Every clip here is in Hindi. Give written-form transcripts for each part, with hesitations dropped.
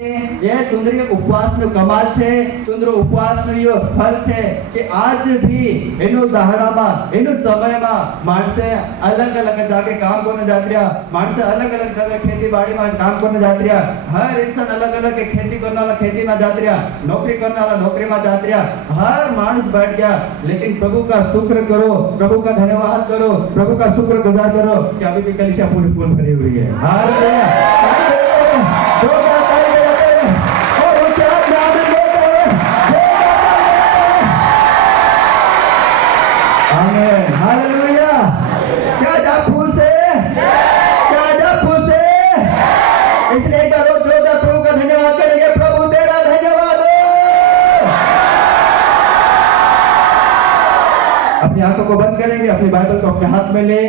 यह तुंदरी उपवास નો કમાલ છે. तुंदरो उपवास નો યો ફળ છે કે આજ भी એનો દહાડામાં એનો સમયમાં માણસે अलग अलग जाके काम करने जात રહ્યા, माणसे अलग अलग जगह खेती बाड़ी में काम करने जात રહ્યા, हर इंसान अलग अलग खेती करने वाला खेती में जात રહ્યા, नौकरी करने वाला नौकरी में जात રહ્યા, हर मानुष बैठ गया. लेकिन प्रभु का शुक्र करो, प्रभु का धन्यवाद करो, प्रभु का शुक्र गुजार करो कि अभी भी कलीसिया पूरी फूल भरी हुई है. हालेलुया. हालेलुया. क्या जाफूस है, क्या जाफूस है. इसलिए एक बार जोरदार प्रभु का धन्यवाद करेंगे. प्रभु तेरा धन्यवाद हो. अपनी आंखों को बंद करेंगे, अपनी बाइबल को अपने हाथ में ले.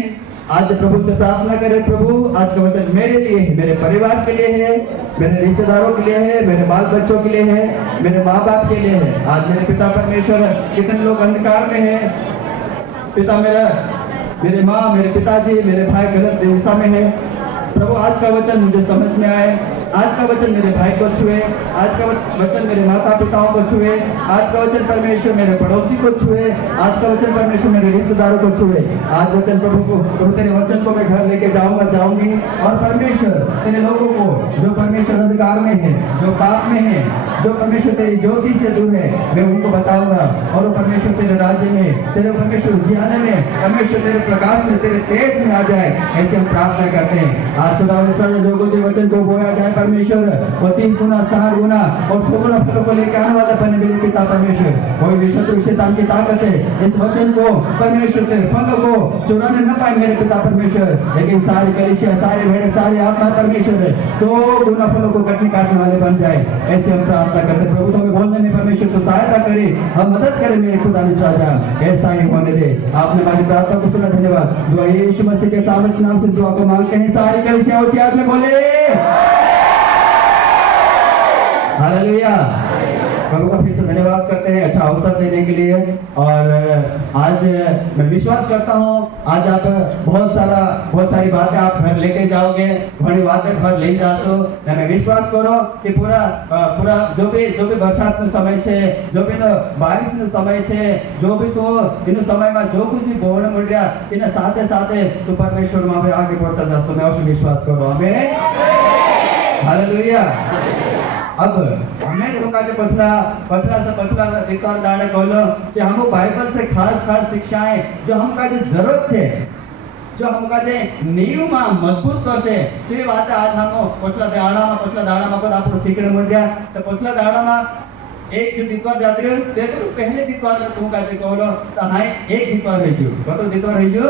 आज प्रभु से प्रार्थना करें, प्रभु आज का वचन मेरे लिए है, मेरे परिवार के लिए है, मेरे रिश्तेदारों के लिए है, मेरे बाल बच्चों के लिए है, मेरे माँ बाप के लिए है. आज मेरे पिता परमेश्वर, कितने लोग अंधकार में हैं. पिता मेरा, मेरे माँ, मेरे पिताजी, मेरे भाई गलत दिशा में है. प्रभु आज का वचन मुझे समझ में आए. आज का वचन मेरे भाई को छुए, आज का वचन मेरे माता पिताओं को छुए, आज का वचन परमेश्वर मेरे पड़ोसी को छुए, आज का वचन परमेश्वर मेरे रिश्तेदारों को छुए. आज वचन प्रभु तेरे वचन को मैं घर लेके जाऊंगा, जाऊंगी, और परमेश्वर तेरे लोगों को जो परमेश्वर अंधकार में है, जो पाप में है, जो परमेश्वर तेरी ज्योति से दूर है, मैं उनको बताऊंगा. और वो परमेश्वर तेरे राज्य में, तेरे परमेश्वर जियाने में, परमेश्वर तेरे प्रकाश में, तेरे तेज में आ जाए. ऐसे हम प्रार्थना करते हैं. आज खुदा लोगों के वचन को बोया जाए परमेश्वर, वो 3 गुना 4 गुना और 100 गुना फलों को लेकर आने वाला बने मेरे पिता परमेश्वर. कोई भी शत्रु शैतान की ताकत है इस वचन को परमेश्वर तेरे फलों को चुराने न पाए मेरे पिता परमेश्वर. लेकिन सारी कलीसिया, सारे भेड़, सारे आत्मा परमेश्वर 100 गुना फलों को काटने वाले बन जाए. ऐसे हम प्रार्थना करते. प्रभु तुम्हें बोलने में परमेश्वर को सहायता करे, हम मदद करें मेरे खुदा राजा. ऐसा ही होने दे. आपने हमारी प्रार्थना को सुना. धन्यवाद. दुआ यीशु मसीह के सामर्थ्य नाम से दुआ को मांगते हैं. सारी कलीसिया ऊंची आवाज में बोले हालेलुया. प्रभु का फिर से धन्यवाद करते हैं अच्छा अवसर देने के लिए. और आज मैं विश्वास करता हूँ आज आप बहुत सारी बातें आप घर लेके जाओगे, घणी बातें घर ले जाशो. मैं विश्वास करो कि पूरा जो भी बरसात नो समय छे, जो भी बारिश नो समय छे, जो भी तो इन समय में जो कुछ भी बोलने मिल रहा इन साथे साथे तो परमेश्वर में आगे बढ़ता जाशो. मैं अवश्य विश्वास करो. आमीन. हालेलुया. अब हमें लोगों के पछला दिक्कत दाड़े कहलो कि हम बाइबल से खास शिक्षाएं जो हमका जो जरूरत है, जो हमका जे नींव में मजबूत करते जे बात आज हम पछला दाड़ा में को आपको सीखने मिल गया. तो पछला दाड़ा में एक जो दिक्कत जाते रहे देखो तो पहले दिक्कत में तुम कहते कहलो तो हाँ एक दिक्कत है जो कतो दिक्कत है जो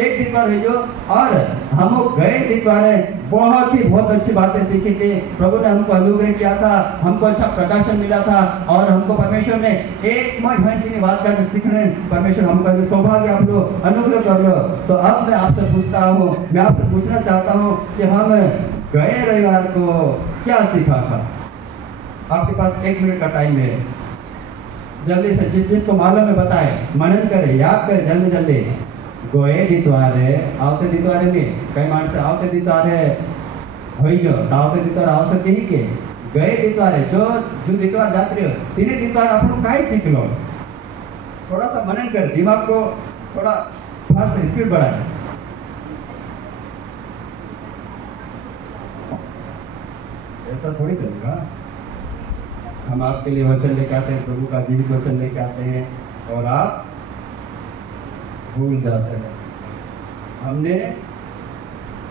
एक दिक्कत है जो. और हम गए दिक्कत बहुत अच्छी बातें सीखी थी. प्रभु ने हमको अनुग्रह किया था, हमको अच्छा प्रकाशन मिला था, और हमको परमेश्वर ने एक मठ की बात करके सीखने परमेश्वर हमको जो सौभाग्य आप लोग अनुग्रह कर लो. तो अब मैं आपसे पूछता हूँ, मैं आपसे पूछना चाहता हूँ कि हम गए रविवार को क्या सीखा था. आपके पास 1 मिनट का टाइम है. जल्दी से जिसको मालूम है बताए, मनन करे, याद करे जल्दी. गोए दितवारे आवते दितवारे में कई मानस आवते दितवारे होई जो आवते दितवार आवश्यक ही के गए दितवारे जो दितवार जात रहे तीने दितवार आपको काय सीख लो. थोड़ा सा मनन कर, दिमाग को थोड़ा फास्ट स्पीड बढ़ाए. ऐसा थोड़ी चलेगा. हम आपके लिए वचन लेके आते हैं, प्रभु का जीवित वचन लेके आते हैं और आप भूल जाते हैं. हमने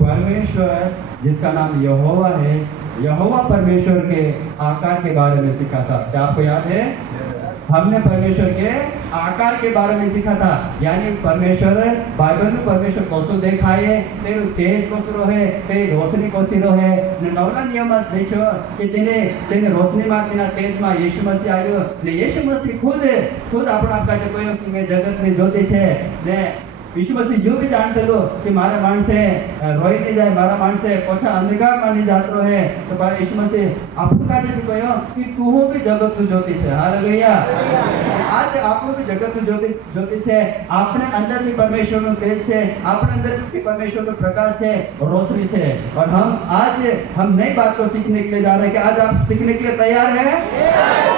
परमेश्वर जिसका नाम यहोवा है, यहोवा परमेश्वर के आकार के बारे में सीखा था. क्या आपको याद है? हमने परमेश्वर के आकार के बारे में सीखा था. यानी परमेश्वर बाइबल में परमेश्वर कोसो देखाए, तेरे तेज कोसो रहे, तेरी रोशनी कोसी रहे. नवला नियम में देखो कि तेने रोशनी में तेना तेज में यीशु मसीह आयो ने यीशु मसीह खुद अपना आपका जो कोई कि मैं जगत में ज्योति छे ने यीशु मसीह यूं भी जानते लो कि मारा माणसे रोई नहीं जाए, मारा माणसे पोछा अंधकार मानी जात रहे, तो पर यीशु मसीह आपको काजे भी कहो कि तू भी जगत नु ज्योति छे। हालेलुया। आज आपको भी जगत नु ज्योति छे, आपने अंदर भी परमेश्वर नु तेज छे, आपने अंदर भी परमेश्वर नु प्रकाश छे, रोशनी छे। और हम नई बात को सीखने के लिए जा रहे हैं। कि आज आप सीखने के लिए तैयार हैं?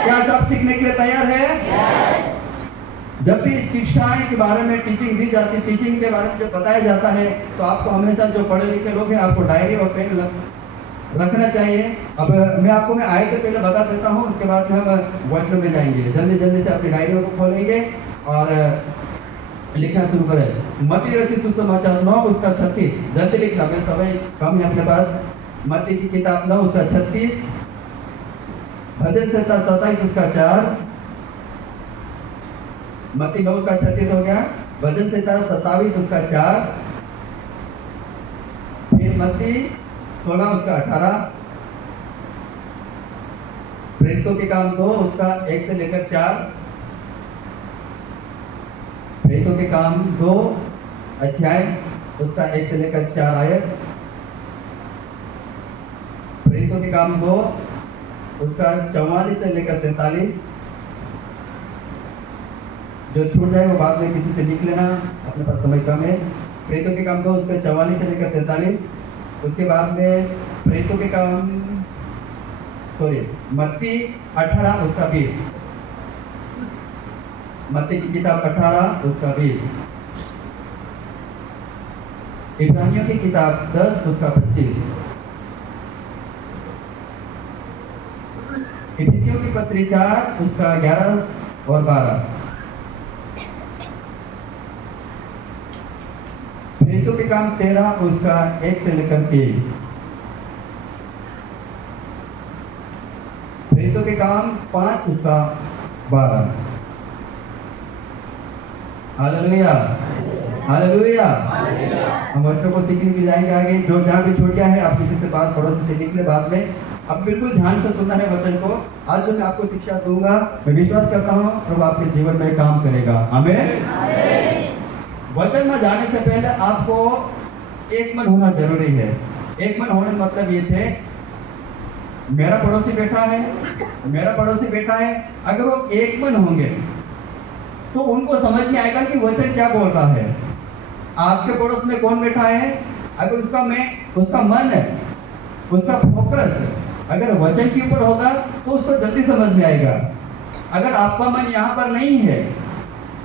क्या आज आप सीखने के लिए तैयार हैं? जब भी शिक्षाएं के बारे में टीचिंग दी जाती है, टीचिंग के बारे में जब बताया जाता है, तो आपको हमेशा जो पढ़े लिखे लोग हैं आपको डायरी और पेन रखना चाहिए। अब मैं आयत पहले बता देता हूँ, उसके बाद में हम वचन में जाएंगे। जल्दी जल्दी से अपनी डायरियों को खोलेंगे और लिखना शुरू करें। मत्ती रचित सुसमाचार 9 उसका 36, जल्दी लिखना, मैं समय कम है अपने पास। मत्ती की किताब 9 उसका 36, भजन संहिता 27 उसका 4, मत्ती 9 उसका 36 हो गया, भजन संहिता 27 उसका 4, फिर मत्ती 16 उसका 18, प्रेरितों के काम 2 उसका 1 से लेकर 4, प्रेरितों के काम 2 अध्याय उसका 1 से लेकर 4 आयत, प्रेरितों के काम 2 उसका 44 से लेकर 47। जो छूट जाए वो बाद में किसी से लिख लेना, अपने पास समय कम है। प्रेरितों के काम 2 उसके 44 से लेकर 47। उसके बाद में प्रेरितों के काम मत्ती 18 उसका 20, मत्ती की किताब 18 उसका 20, इब्रानियों की किताब 10 उसका 25, इफिसियों की पत्री 4 उसका 11 और 12, प्रेरितों के काम 13 उसका 1 से लेकर 3, प्रेरितों के काम 5 उसका 12। Hallelujah, hallelujah. हम बच्चों को सीखने के जाएंगे आगे। जो जहाँ भी छूट गया है आप किसी से बात पड़ोसी से लिख ले बाद में। अब बिल्कुल ध्यान से सुनना है वचन को। आज जो मैं आपको शिक्षा दूंगा, मैं विश्वास करता हूँ प्रभु आपके जीवन में काम करेगा। आमीन। वचन में जाने से पहले आपको एक मन होना जरूरी है। एक मन होने का मतलब ये है, मेरा पड़ोसी बैठा है, अगर वो एक मन होंगे तो उनको समझ में आएगा कि वचन क्या बोल रहा है। आपके पड़ोस में कौन बैठा है, अगर उसका मन है, उसका फोकस अगर वचन के ऊपर होगा तो उसको जल्दी समझ में आएगा। अगर आपका मन यहाँ पर नहीं है,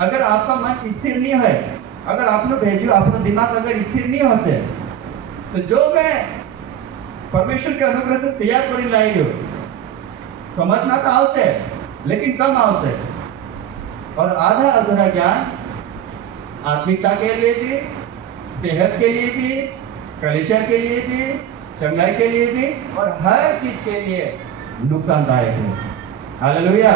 अगर आपका मन स्थिर नहीं है, अगर आपने भेजो आपका दिमाग अगर स्थिर नहीं होते, तो जो मैं परमेश्वर के अनुग्रह से तैयार कर लाई समझना तो आवश्य लेकिन कम आवश्य, और आधा अधूरा ज्ञान आत्मिकता के लिए भी, सेहत के लिए भी, कलिशा के लिए भी, चंगाई के लिए भी, और हर चीज के लिए नुकसानदायक है। हालेलुया।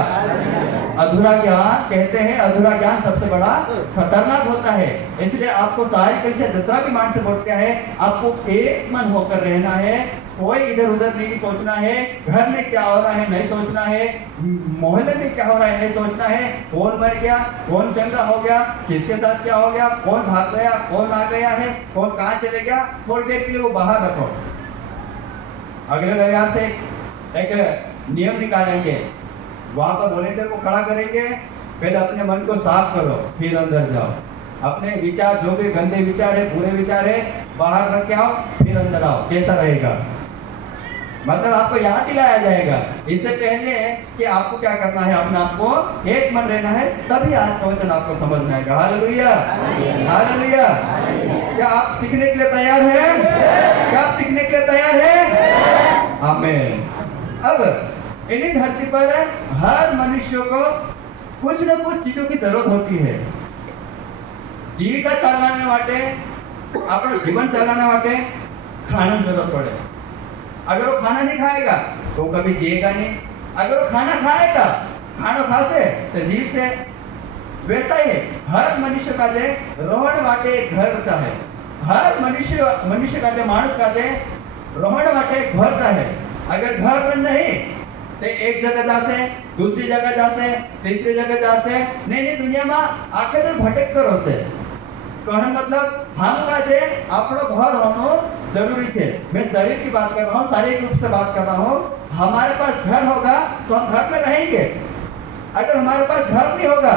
अधूरा ज्ञान कहते हैं, अधूरा ज्ञान सबसे बड़ा खतरनाक होता है। इसलिए आपको सारी कलिशा जितना भी मान से बोलते हैं, आपको एक मन होकर रहना है। कोई इधर उधर नहीं सोचना है, घर में क्या हो रहा है नहीं सोचना है, मोहल्ले में क्या हो रहा है नहीं सोचना है, कौन मर गया, कौन चंगा हो गया, किसके साथ क्या हो गया, कौन भाग गया, कौन आ गया है, कौन कहाँ चले गया, थोड़ी देर के लिए वो बाहर रखो। अगले रविवार से एक नियम निकालेंगे, वहां पर वॉलेंटियर को खड़ा करेंगे, पहले अपने मन को साफ करो फिर अंदर जाओ। अपने विचार जो भी गंदे विचार है, बुरे विचार है, बाहर रख के आओ फिर अंदर आओ। कैसा रहेगा? मतलब आपको यहाँ दिलाया जाएगा। इससे पहले कि आपको क्या करना है, अपने आप को एक मन रहना है, तभी आज का वचन आपको समझ में आएगा। Hallelujah, hallelujah. क्या आप सीखने के लिए तैयार हैं? क्या आप सीखने के लिए तैयार हैं? आमीन। अब इन्हीं धरती पर हर मनुष्य को कुछ न कुछ चीजों की जरूरत होती है। जीविका चलाने वाटे, अपना जीवन चलाने वाटे खाना जरूरत पड़े। अगर वो खाना नहीं खाएगा तो कभी जिएगा नहीं। अगर वो खाना खाएगा, खाना खासे तो जीव से वैसा ही हर मनुष्य का दे रोहण वाटे घर बचा है। हर मनुष्य का दे मानुष का दे रोहण वाटे घर सा है। अगर घर नहीं तो एक जगह जासे, दूसरी जगह जासे, तीसरी जगह जासे, नहीं दुनिया में आखिर तो भटक करो से। कहने मतलब हम का जे आपको घर होना जरूरी है। मैं शरीर की बात कर रहा हूँ, शारीरिक रूप से बात कर रहा हूँ। हमारे पास घर होगा तो हम घर में रहेंगे। अगर हमारे पास घर नहीं होगा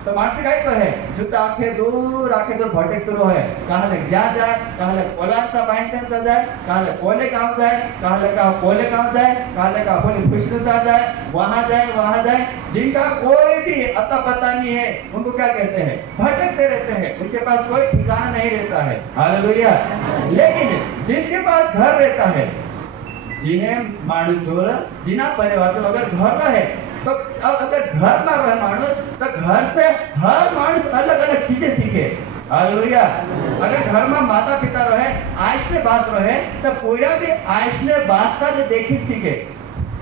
तो मानसिक काय को है जूता आखे दूर भटक तो है कहाँ ले जा जाए, कहाँ ले कोलांसा पाइंटन सा जाए, कहाँ ले कोले गांव जाए, कहाँ ले कहाँ पोले गांव जाए, कहाँ ले कहाँ पोले खुशनु सा जाए, वहां जाए। जिनका कोई भी अता पता नहीं है उनको क्या कहते हैं, भटकते रहते हैं। उनके पास कोई ठिकाना नहीं रहता है। हालेलुया। लेकिन जिसके पास घर रहता है, जिन्हें मानुसोर जिना परिवार तो अगर घर रहे तो अगर घर में रहे मानुस तो घर से हर मानुस अलग अलग चीजें सीखे। हालेलुया। अगर घर में माता पिता रहे आइसने बात रहे तो पूरा भी आइसने बात का जो देखी सीखे।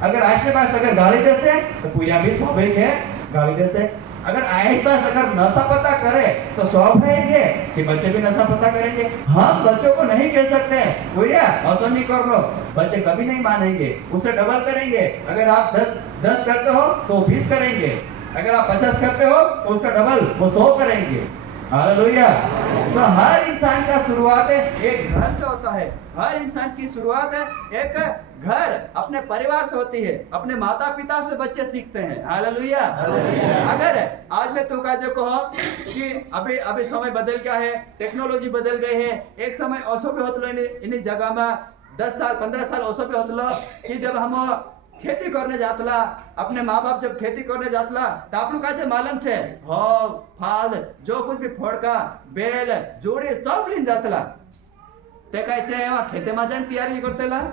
अगर आइसने बात अगर गाली दे से तो पूरा भी स्वाभाविक है गाली दे से। अगर आइस बात अगर नशा पता करे तो स्वाभाविक है कि बच्चे भी नशा पता करेंगे। हम बच्चों को नहीं कह सकते पूरा ऐसा नहीं कर लो, बच्चे कभी नहीं मानेंगे, उससे डबल करेंगे। अगर आप 10 करते हो तो 20 करेंगे, अगर आप 50 करते हो तो उसका डबल वो 100 करेंगे। हालेलुया। तो हर इंसान का शुरुआत एक घर से होता है। हर इंसान की शुरुआत एक घर अपने परिवार से होती है, अपने माता पिता से बच्चे सीखते हैं। हालेलुया। अगर आज मैं तो जो कहो कि अभी समय बदल गया है, टेक्नोलॉजी बदल गई है। एक समय ऐसा भी होता इन जगह में 10 साल 15 साल ऐसा भी होता कि जब हम खेती करने जातला, अपने माँ बाप जब खेती करने जातला तो आप लोग का मालूम छे हल फाल जो कुछ भी फोड़का बेल जोड़ी सब लीन जातला ते काय छे खेते में जाने तैयारी करतेला।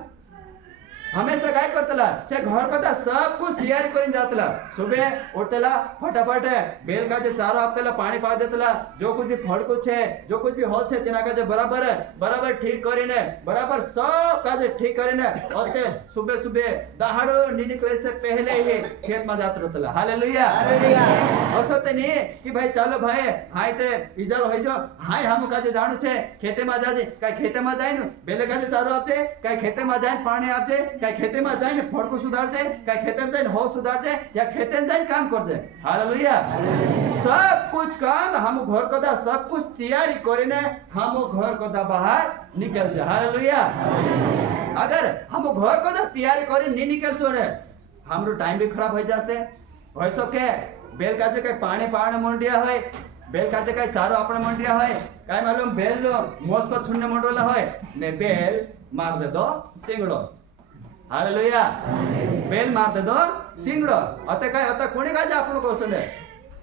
हमेशा काय करतेला छे घर का सब कुछ तैयारी करीन जातला। सुबह उठतेला फटाफट बेल का चारो आपतेला पानी पा देतेला, जो कुछ भी फड़को छे जो कुछ भी होल छे तेना का बराबर ठीक करीने बराबर सब का ठीक करीने ओते सुबह दहाड़ो नी निकले से पहले ही खेत में जात रहतेला। हालेलुया। असते नहीं कि भाई चलो भाई हाय ते इजल होई जो हाय हम का जाणू छे खेते में जाजे काय खेते में जाय न बेले का चारो आपते काय खेते में जाय पानी आपते काय खेते में जाए फड़को सुधार जाए, काय खेते में जाए हो सुधार जाए या खेते में जाए काम कर जाए। हालेलुया। सब कुछ काम हम घर को दा सब कुछ तैयारी करीने हम घर को दा बाहर निकल जाए। हालेलुया। अगर हम घर को दा तैयारी करी नहीं निकल सो रे हमरो टाइम भी खराब हो जासे। हो सके बेल का जे पानी मंडिया होय, बेल का जे चारो अपने मंडिया होय, काय मालूम बेल लो मोस को छुन्ने मंडोला होय ने बेल मार दे दो सिंगड़ो। हालेलुया। बेल मार दे दो सिंगड़ो अते काय अते कोणी का जे आपलो को सुने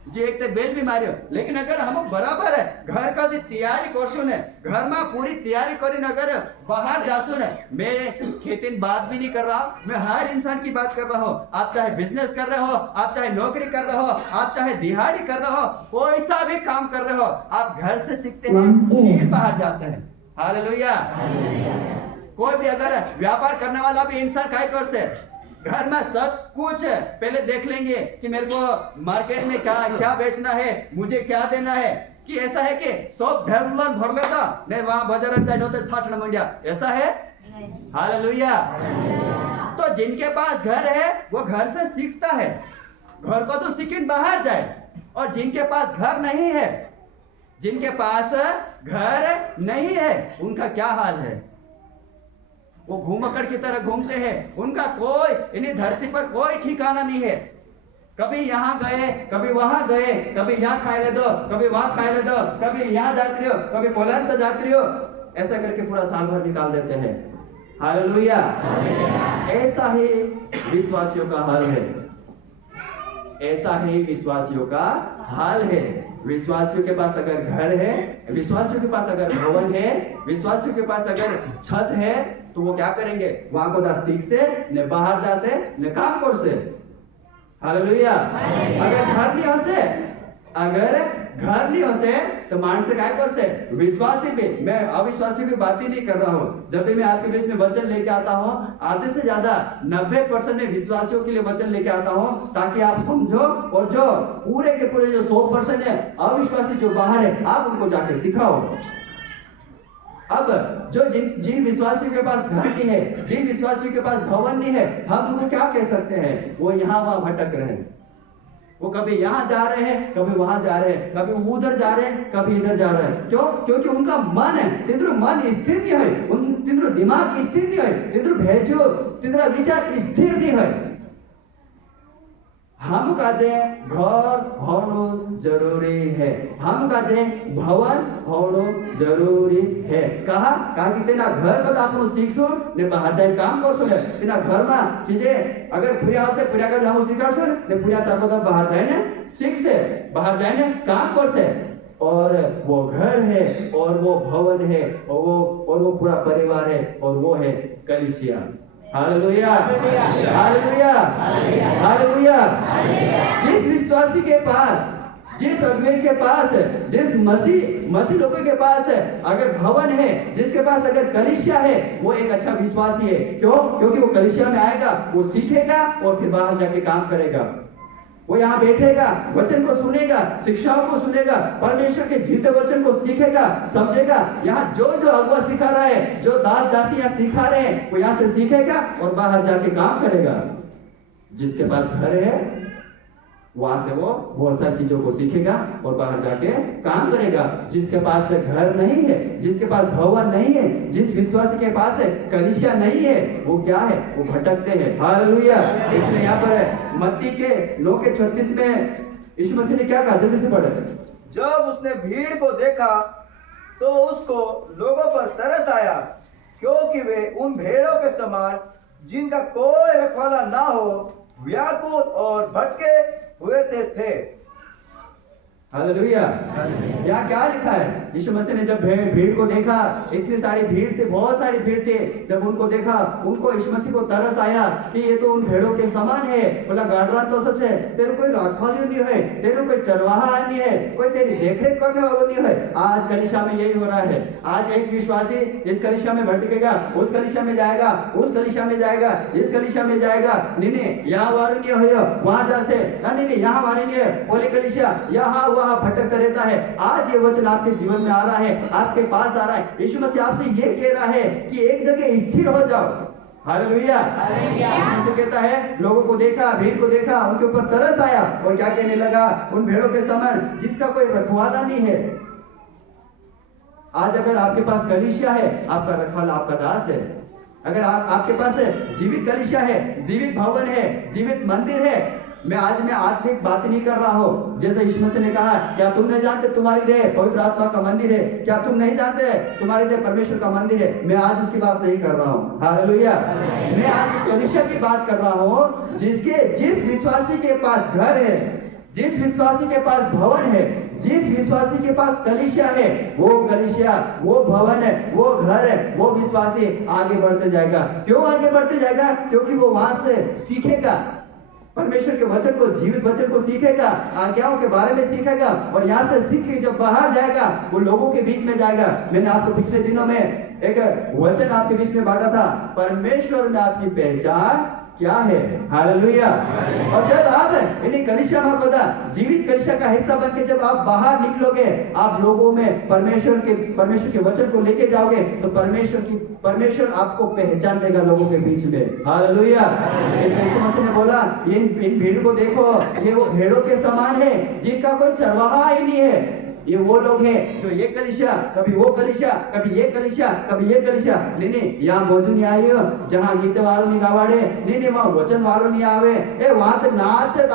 जे एक ते बेल भी मारियो। लेकिन अगर हम बराबर है घर का दी तैयारी करसु ने घर में पूरी तैयारी करी अगर बाहर जासु ने, मैं खेती बात भी नहीं कर रहा, मैं हर इंसान की बात कर रहा हूँ। आप चाहे बिजनेस कर रहे हो, आप चाहे नौकरी कर रहे हो, आप चाहे दिहाड़ी कर रहे हो, कोई सा भी काम कर रहे हो, आप घर से सीखते हैं फिर बाहर जाते हैं। हालेलुया। कोई भी अगर व्यापार करने वाला भी इंसान काय कर से घर में सब कुछ पहले देख लेंगे कि मेरे को मार्केट में क्या बेचना है, मुझे क्या देना है। कि ऐसा है कि सब ढेरलन भर लेता नहीं वहां बाजार जाए तो छाटना मंडिया, ऐसा है? हालेलुया। तो जिनके पास घर है वो घर से सीखता है, घर को तो सीखिन बाहर जाए। और जिनके पास घर नहीं है, जिनके पास घर नहीं है उनका क्या हाल है? वो घूमकड़ की तरह घूमते हैं, उनका कोई इन्हीं धरती पर कोई ठिकाना नहीं है। कभी यहाँ गए, कभी वहां गए, कभी यहाँ खाए ले दो, कभी वहां खाए ले दो, कभी यहाँ जाती हो, कभी पोलैंड से जाती हो, ऐसा करके पूरा साल भर निकाल देते हैं। हालेलुया। ऐसा ही विश्वासियों का हाल है, ऐसा ही विश्वासियों का हाल है। विश्वासियों के पास अगर घर है, विश्वासियों के पास अगर भवन है, विश्वासियों के पास अगर छत है तो वो क्या करेंगे? वहां को सीख से न बाहर जा से न काम कर से। हालेलुया। अगर घर नहीं हो से, अगर घर नहीं हो से तो मानस से क्या कर से? विश्वासी भी, मैं अविश्वासी की बात ही नहीं कर रहा हूँ। जब भी मैं आपके बीच में वचन लेके आता हूँ आधे से ज्यादा 90% में विश्वासियों के लिए वचन लेके आता हूँ ताकि आप समझो, और जो पूरे के पूरे जो 100% है अविश्वासी जो बाहर है आप उनको जाकर सिखाओ। अब जो जिन विश्वासियों के पास घर नहीं है, जिन विश्वासियों के पास भवन नहीं है, हम उनको क्या कह सकते हैं? वो यहाँ वहां भटक रहे हैं। वो कभी यहाँ जा रहे हैं, कभी वहां जा रहे हैं, कभी उधर जा रहे हैं, कभी इधर जा रहे हैं। क्यों? क्योंकि उनका मन है, तिंद्र मन स्थिर नहीं है, उन तिंद्र दिमाग स्थिर नहीं है, तिंद्र भेजो तिंद्र विचार स्थिर नहीं है। हम काजे घर होनो जरूरी है, हम काजे भवन होनो जरूरी है। कहा कि तेना घर को आपको सीखसो ने बाहर जाए काम करसो ने, तेना घर में चीजें अगर पुरिया से पुरिया का जाऊं सीखसो ने पुरिया चाको तो बाहर जाए ने सीख से, बाहर जाए ने काम कर से। और वो घर है और वो भवन है और वो पूरा परिवार है और वो है कलीसिया। Hallelujah, hallelujah, hallelujah. जिस विश्वासी के पास, जिस अगुवे के पास, जिस मसीह लोगों के पास अगर भवन है, जिसके पास अगर कलीसिया है, वो एक अच्छा विश्वासी है। क्यों? क्योंकि वो कलीसिया में आएगा, वो सीखेगा और फिर बाहर जाके काम करेगा। वो यहाँ बैठेगा, वचन को सुनेगा, शिक्षाओं को सुनेगा, परमेश्वर के जीते वचन को सीखेगा, समझेगा। यहाँ जो अगुआ सिखा रहा है, जो दास दासी यहाँ सिखा रहे हैं, वो यहाँ से सीखेगा और बाहर जाके काम करेगा। जिसके पास घर है वहां से वो बहुत सारी चीजों को सीखेगा और बाहर जाके काम करेगा। जिसके पास घर नहीं है, जिसके पास भवन नहीं है, जिस विश्वासी के पास कलीसिया नहीं है, वो क्या है? वो भटकते हैं। हालेलुया। इसलिए यहाँ पर मत्ती के 9:36 में यीशु मसीह ने क्या कहा? जल्दी से पढ़े। जब उसने भीड़ को देखा तो उसको लोगों पर तरस आया, क्योंकि वे उन भेड़ों के समान जिनका कोई रखवाला ना हो, व्याकुल और भटके हुए से थे। हालेलुया। यहाँ क्या लिखा है? यीशु मसीह ने जब भीड़ को देखा, इतनी सारी भीड़ थी, बहुत सारी भीड़ थी, जब उनको देखा, उनको यीशु मसीह को तरस आया कि ये तो उन भेड़ों के समान है। बोला, गाड़वा तो सबसे तेरे कोई रखवाली नहीं है, तेरे कोई चरवाहा नहीं है, कोई तेरी देखरेख करने वाला नहीं है। आज कलीसिया में यही हो रहा है। आज एक विश्वासी इस कलीसिया में भटकेगा, उस कलीसिया में जाएगा, उस कलीसिया में जाएगा, इस कलीसिया में जाएगा। नहीं यहाँ वारे नहीं हो, वहां जा से नहीं यहाँ वारे नहीं है, बोले कलीसिया यहाँ वहां भटकता रहता है। आज ये वचन आपके जीवन में आ रहा है, आपके पास आ रहा है। यीशु मसीह आपसे ये कह रहा है कि एक जगह स्थिर हो जाओ। हालेलुया। यीशु मसीह कहता है, लोगों को देखा, भीड़ को देखा, उनके ऊपर तरस आया और क्या कहने लगा? उन भेड़ों के समान जिसका कोई रखवाला नहीं है। आज अगर आपके पास कलीसिया है, आपका रखवाला आपका दास है। अगर आपके पास जीवित कलीसिया है, जीवित भवन है, जीवित मंदिर है। मैं आत्मिक बात नहीं कर रहा हूँ। जैसे यीशु मसीह ने कहा, क्या तुम नहीं जानते तुम्हारी देह पवित्र आत्मा का मंदिर है? क्या तुम नहीं जानते तुम्हारी देह परमेश्वर का मंदिर है? मैं आज उसकी बात नहीं कर रहा हूँ। हालेलुया। मैं आज उस कलीसिया की बात कर रहा हूँ जिस विश्वासी के पास घर है, जिस विश्वासी के पास भवन है, जिस विश्वासी के पास कलीसिया है, वो कलीसिया, वो भवन है, वो घर है, वो विश्वासी आगे बढ़ते जाएगा। क्यों आगे बढ़ते जाएगा? क्योंकि वो वहां से सीखेगा, परमेश्वर के वचन को, जीवित वचन को सीखेगा, आज्ञाओं के बारे में सीखेगा और यहाँ से सीख के जब बाहर जाएगा, वो लोगों के बीच में जाएगा। मैंने आपको पिछले दिनों में एक वचन आपके बीच में बांटा था, परमेश्वर में आपकी पहचान क्या है। हालेलुया। और जब आप इन्हीं कलीसिया में पता जीवित कलीसिया का हिस्सा बन के जब आप बाहर निकलोगे, आप लोगों में परमेश्वर के वचन को लेके जाओगे, तो परमेश्वर आपको पहचान देगा लोगों के बीच में। हालेलुया। इसलिए यीशु मसीह ने बोला, इन भीड़ को देखो, ये वो भेड़ों के समान है जिनका कोई चरवाहा ही नहीं है। ये वो लोग हैं जो ये कलीसिया, कभी वो कलीसिया, कभी ये कलीसिया, कभी ये कलीसिया। नहीं यहाँ मौजूद नहीं आई हो, जहाँ गीत वालों नहीं गावाड़े, नहीं वहाँ वचन वालों नहीं आवे। वहां ते नाचे,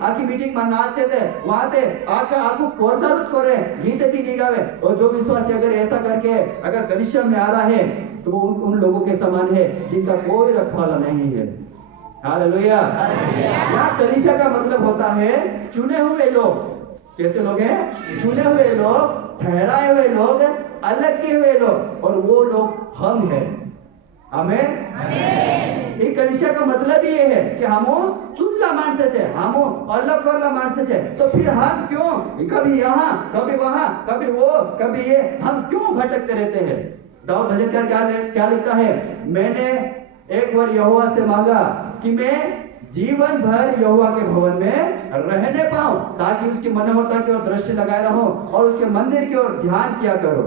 आखी मीटिंग में नाचे थे, वहां ते आखू प्रोत्साहित करे, गीत की नहीं गावे। और जो विश्वासी अगर ऐसा करके अगर कलीसिया में आ रहा है, तो वो उन लोगों के समान है जिनका कोई रखवाला नहीं है। हालेलुया। यहाँ कलीसिया का मतलब होता है चुने हुए लोग। कैसे लोग हैं? चुने हुए लोग, ठहराए हुए लोग, अलग किए हुए लोग, और वो लोग हम हैं। आमीन। एक कलीसिया का मतलब ये है कि हम चुनला मानसे थे, हम अलग करला मानसे थे। तो फिर हम क्यों कभी यहाँ, कभी वहां, कभी वो, कभी ये, हम क्यों भटकते रहते हैं? दाऊद भजनकार क्या लिखता है? मैंने एक बार यहोवा से मांगा कि मैं जीवन भर यहोवा के भवन में रहने पाऊं, ताकि उसकी मनोहरता की ओर दृष्टि लगाए रहूं और उसके मंदिर की ओर ध्यान किया करो।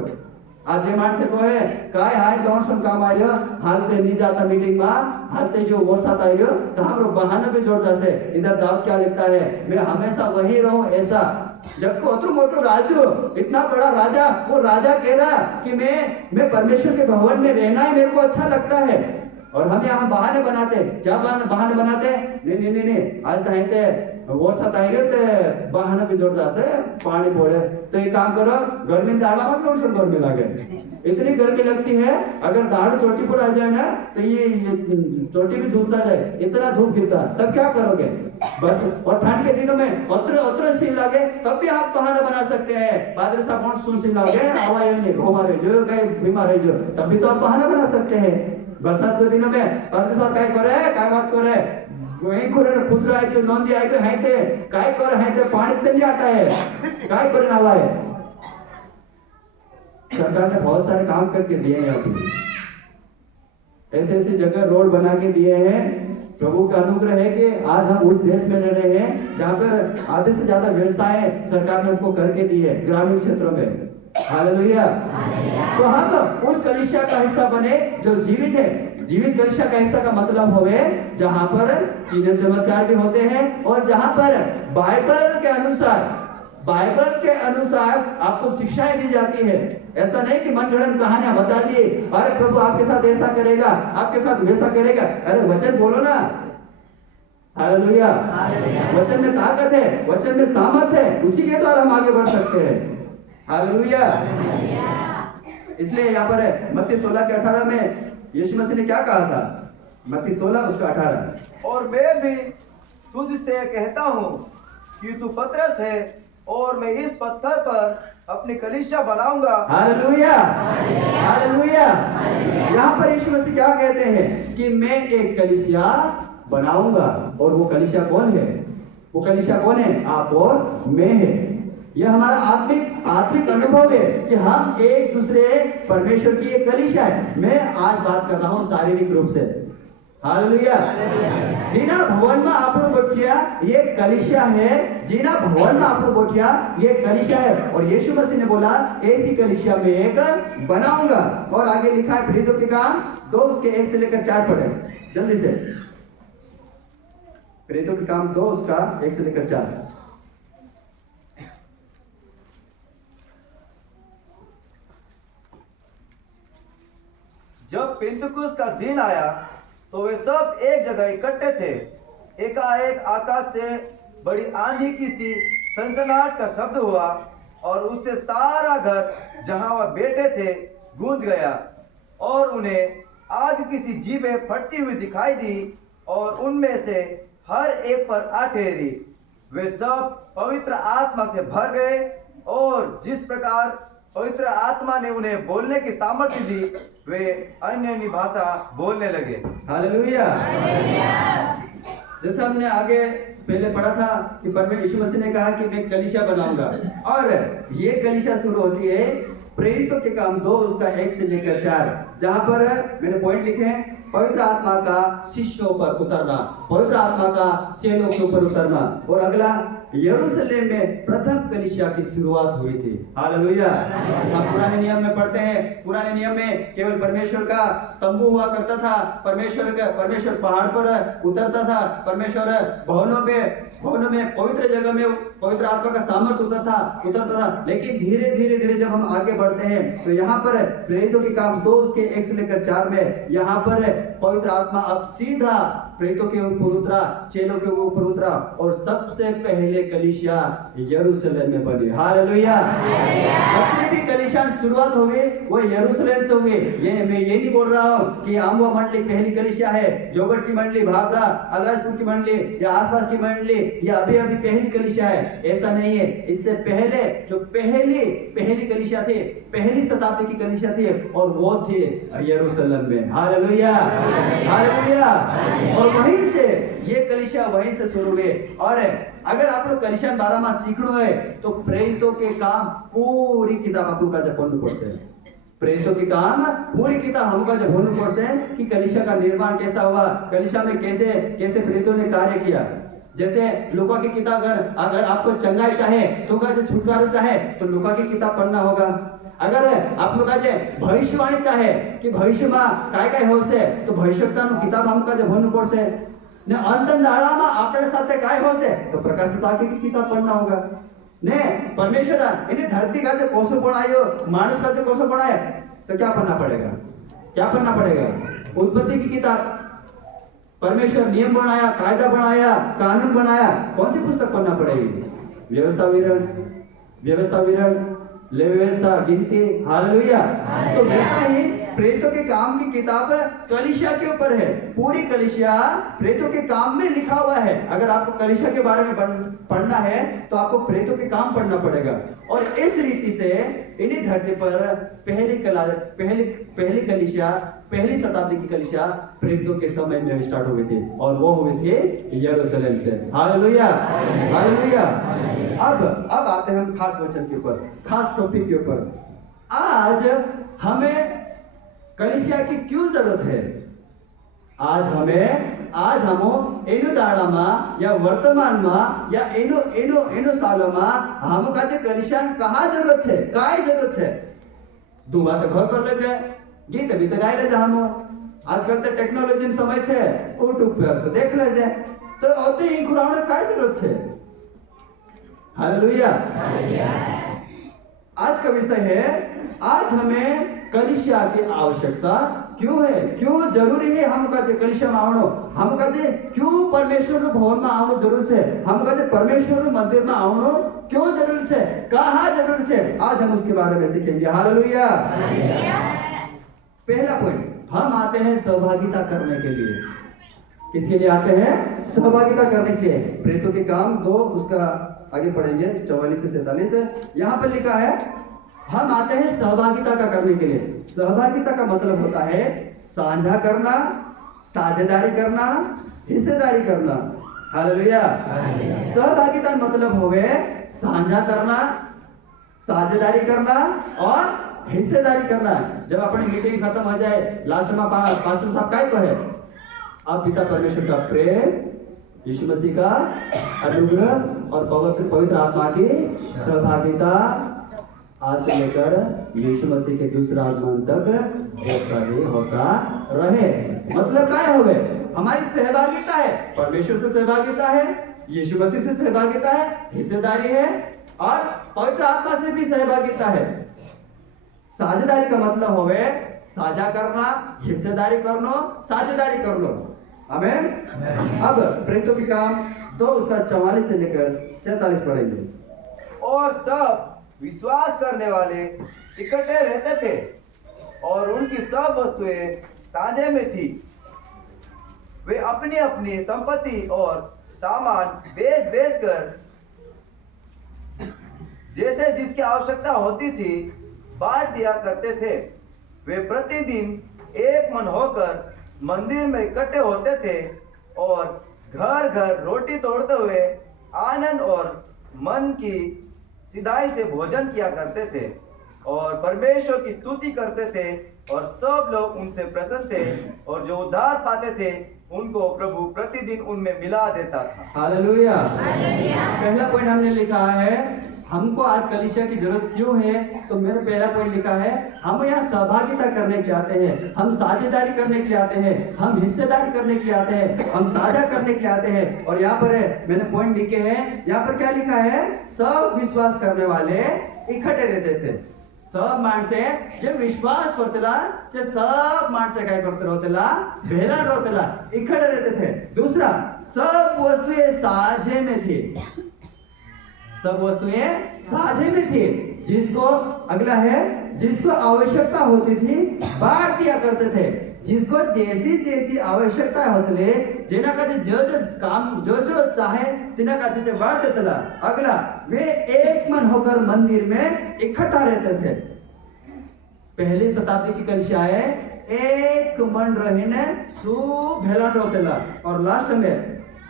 आज जे माणसे कोहे काय हाय दोनसम काम आयो हालते नहीं जाता मीटिंग में हालते जो वो साथ आयो तो हम लोग बहाना भी जोड़ जासे इधर दाव क्या लिखता है मैं हमेशा वही रहूं ऐसा जबकि अतुल मोटू राजू इतना बड़ा राजा वो राजा कह रहा कि मैं परमेश्वर के भवन में रहना ही मेरे को अच्छा लगता है और हम यहाँ बहाने बनाते क्या बहाने बनाते नहीं आज तो आते वो साथ आएंगे तो बहाने भी जोड़ जासे पानी बोले तो ये काम करो गर्मी में दाढ़ा मत कौन सा गर्मी लगे इतनी गर्मी लगती है अगर दाढ़ चोटी पर आ जाए ना तो ये चोटी भी झुलसा जाए इतना धूप गिरता तब क्या करोगे बस और ठंड के दिनों में उतरे सीन लगे तब भी आप बहाना बना सकते हैं पादरी साहब कौन सुन सीन लगे हवाई हमारे जो कहीं बीमार है जो तब भी तो आप बहाना बना सकते हैं बरसात के दिनों में पादरी साहब काय करे काय बात करे वही करे खुदरा है जो नोंदी आई तो है काय करे है पानी तली आता है काय करे ना है सरकार ने बहुत सारे काम करके दिए हैं अभी ऐसे ऐसे जगह रोड बना के दिए हैं प्रभु का अनुग्रह है कि आज हम उस देश में रह रहे हैं जहाँ पर आधे से ज्यादा व्यवस्थाएं सरकार ने उनको करके दी है ग्रामीण क्षेत्रों में हालेलुया तो हम उस कलीसिया का हिस्सा बने जो जीवित है जीवित कलीसिया का हिस्सा का मतलब होवे जहाँ पर चिन्ह चमत्कार भी होते हैं और जहाँ पर बाइबल के अनुसार आपको शिक्षाएं दी जाती है ऐसा नहीं कि मन गढ़ंत कहानियां बता दिए अरे प्रभु आपके साथ ऐसा करेगा आपके साथ वैसा करेगा अरे वचन बोलो ना हालेलुया वचन में ताकत है वचन में सामर्थ है उसी के द्वारा हम आगे बढ़ सकते हैं हालेलुया इसलिए यहाँ पर मत्ती 16 के 18 में यीशु मसीह ने क्या कहा था मत्ती 16 उसका 18 और मैं भी तुझसे कहता हूँ कि तू पतरस है और मैं इस पत्थर पर अपनी कलीसिया बनाऊंगा हालेलुया हालेलुया यहाँ पर यीशु मसीह क्या कहते हैं कि मैं एक कलीसिया बनाऊंगा और वो कलीसिया कौन है वो कलीसिया कौन है आप और मैं है यह हमारा आत्मिक अनुभव है कि हम एक दूसरे परमेश्वर की एक कलीसिया है मैं आज बात कर रहा हूँ शारीरिक रूप से हालेलुया जीना भवन में आपने बोटिया ये कलीसिया है जीना भवन में आपने बोटिया ये कलीसिया है और यीशु मसीह ने बोला ऐसी कलीसिया में एक बनाऊंगा और आगे लिखा है प्रेरितों के काम 2 उसके 1 से लेकर 4 पढ़े जल्दी से प्रेरितों के काम 2 उसका 1 से लेकर 4 जब पेंतुकुस का दिन आया तो वे सब एक जगह इकट्ठे थे एकाएक आकाश से बड़ी आंधी की सी सनसनाहट का शब्द हुआ और उससे सारा घर जहां वह बैठे थे गूंज गया और उन्हें आग की सी जीभें फटती हुई दिखाई दी और उनमें से हर एक पर आ ठहरी वे सब पवित्र आत्मा से भर गए और जिस प्रकार पवित्र आत्मा ने उन्हें बोलने की सामर्थ्य दी वे अन्य भाषा बोलने लगे हालेलुया जैसे हमने आगे पहले पढ़ा था कि परमेश्वर यीशु मसीह ने कहा कि मैं कलीसिया बनाऊंगा और ये कलीसिया शुरू होती है प्रेरितों के काम 2 उसका 1 से लेकर 4 जहां पर मैंने पॉइंट लिखे हैं पवित्र आत्मा का शिष्यों पर उतरना पवित्र आत्मा का चेलों के ऊपर उतरना और अगला यरूशलेम में प्रथम कलीसिया की शुरुआत हुई थी हालेलुया हम पुराने नियम में पढ़ते हैं पुराने नियम में केवल परमेश्वर का तंबू हुआ करता था परमेश्वर पहाड़ पर उतरता था परमेश्वर भवनों में पवित्र जगह में पवित्र आत्मा का सामर्थ उतरता था लेकिन धीरे धीरे जब हम आगे बढ़ते हैं तो यहाँ पर प्रेरितों के काम 2 उसके 1 से लेकर 4 में यहाँ पर पवित्र आत्मा अब सीधा प्रेरितों के ऊपर उतरा चेलों के ऊपर उतरा और सबसे पहले कलीसिया यरूशलेम में बनी हालेलुया अपनी भी कलीसिया शुरुआत हुई वो यरूशलेम से हुई मैं ये नहीं बोल रहा हूँ कि आमवा मंडली पहली कलीसिया है जोगढ़ की मंडली भावरा अल्लाहपुर की मंडली या आसपास की मंडली या अभी पहली कलीसिया है ऐसा नहीं है इससे पहले जो पहली कलीसिया थी पहली शताब्दी की कलीसिया थी और वो थी यरूशलेम में हालेलुया हालेलुया और वहीं से ये कलीसिया वहीं से शुरू हुए और अगर आप लोग कलीसिया बारह मास सीखना है तो प्रेरितों के काम पूरी किताब आप लोग का जब पढ़ने पड़ते प्रेरितों के काम पूरी किताब हमका जब होने पड़ते कि कलीसिया का निर्माण कैसा हुआ कलीसिया में कैसे प्रेरितों ने कार्य किया जैसे लूका की किताब अगर आपको चंगाई चाहे तो जो छुटकारा चाहे तो लूका की किताब पढ़ना होगा अगर आप लोग आज भविष्यवाणी चाहे कि भविष्य में काय होशे तो भविष्यवक्ताનું किताब हम काजे भણવું પડશે ने अंत दाड़ाમાં આપણે સાથે काय होशे तो प्रकाशित वाक्य की किताब पढ़ना होगा ने परमेश्वर इन्हें धरती का जो कोसो बनायो मानुष का जो कोसो बनाए तो क्या पढ़ना पड़ेगा उत्पत्ति की किताब परमेश्वर नियम बनाया कायदा बनाया कानून बनाया कौन सी पुस्तक पढ़ना पड़ेगी व्यवस्था विवरण ले व्यवस्था गिनती हालेलुया तो वैसा ही प्रेरितों के काम की किताब कलीसिया के ऊपर है पूरी कलीसिया प्रेरितों के काम में लिखा हुआ है अगर आपको कलीसिया के बारे में पढ़ना है तो आपको प्रेरितों के काम पढ़ना पड़ेगा और इस रीति से इन्हीं धरती पर पहली कलीसिया पहली शताब्दी की कलीसिया प्रेरितों के समय में स्टार्ट हुई थी और वो हुई थी यरूशलेम से हालेलुया अब आते हैं हम खास वचन के ऊपर खास टॉपिक के ऊपर आज हमें कलीसिया की क्यों जरूरत है आज हम एनु दाड़ा या वर्तमान में या एनु सालों में हम का कलीसिया कहा जरूरत है काय जरूरत है दो बात घर कर ले जाए गीत भी तो गाय ले जा हम आजकल तो टेक्नोलॉजी समय है यूट्यूब पर तो देख ले जाए तो होते ही खुराने काय जरूरत है हालेलुया आज का विषय है आज हमें कलीसिया की आवश्यकता क्यों है क्यों जरूरी है हम का कलीसिया में आवनो हम का क्यों परमेश्वर भवन में आवनो जरूर है हम का परमेश्वर मंदिर में आवनो क्यों जरूर है कहाँ जरूर है आज हम उसके बारे में सीखेंगे हालेलुया पहला पॉइंट हम आते हैं सहभागिता करने के लिए किसके लिए आते हैं सहभागिता करने के लिए प्रेरितों के काम 2 उसका आगे पढ़ेंगे 44 से 47 यहाँ पर लिखा है हम आते हैं सहभागिता का करने के लिए सहभागिता का मतलब होता है साझा करना साझेदारी करना हिस्सेदारी करना हालेलुया सहभागिता मतलब होवे साझा करना साझेदारी करना और हिस्सेदारी करना जब अपनी मीटिंग खत्म हो जाए लास्ट में पास्टर साहब काय कहे आप पिता परमेश्वर का प्रेम यीशु मसीह का अनुग्रह और पवित्र आत्मा की सहभागिता आज से लेकर यीशु मसीह के दूसरा आगमन तक होता रहे मतलब क्या हो गए हमारी सहभागिता है परमेश्वर से सहभागिता है यीशु मसीह से सहभागिता है हिस्सेदारी है और पवित्र आत्मा से भी सहभागिता है साझेदारी का मतलब होवे साझा करना हिस्सेदारी करना साझेदारी करना आमीन अब प्रेरितों के काम 2 उसका 44 से लेकर 47 पढ़ेंगे और सब विश्वास करने वाले इकट्ठे रहते थे और उनकी सब वस्तुएं साझे में थी वे अपनी अपनी संपत्ति और सामान बेच कर जैसे जिसकी आवश्यकता होती थी बांट दिया करते थे वे प्रतिदिन एक मन होकर मंदिर में इकट्ठे होते थे और घर घर रोटी तोड़ते हुए आनंद और मन की सिधाई से भोजन किया करते थे और परमेश्वर की स्तुति करते थे और सब लोग उनसे प्रसन्न थे और जो उद्धार पाते थे उनको प्रभु प्रतिदिन उनमें मिला देता था हालेलुया पहला पॉइंट हमने लिखा है हमको आज कलीसिया की जरूरत क्यों है तो मेरा पहला पॉइंट लिखा है हम यहाँ सहभागिता करने के लिए आते हैं हम साझेदारी करने के लिए आते हैं हम हिस्सेदारी करने के लिए आते हैं हम साझा करने के लिए आते हैं और यहाँ पर मैंने पॉइंट लिखे हैं यहाँ पर क्या लिखा है सब विश्वास करने वाले इकट्ठे रहते थे सब माणसे जे विश्वास करतेला ते सब माणसे काय करते होतेला भेला होतेला इकट्ठे रहते थे दूसरा सब वस्तुएं साझे में थी सब वस्तुएं साझे में थी जिसको अगला है जिसको आवश्यकता होती थी बांट दिया करते थे जिसको जैसी जैसी आवश्यकता होती जिना का जो काम जो चाहे तिना का से बांट देता अगला वे एक मन होकर मंदिर में इकट्ठा रहते थे पहली शताब्दी की कलीसियाएं एक मन रहने भेला होतेला और लास्ट में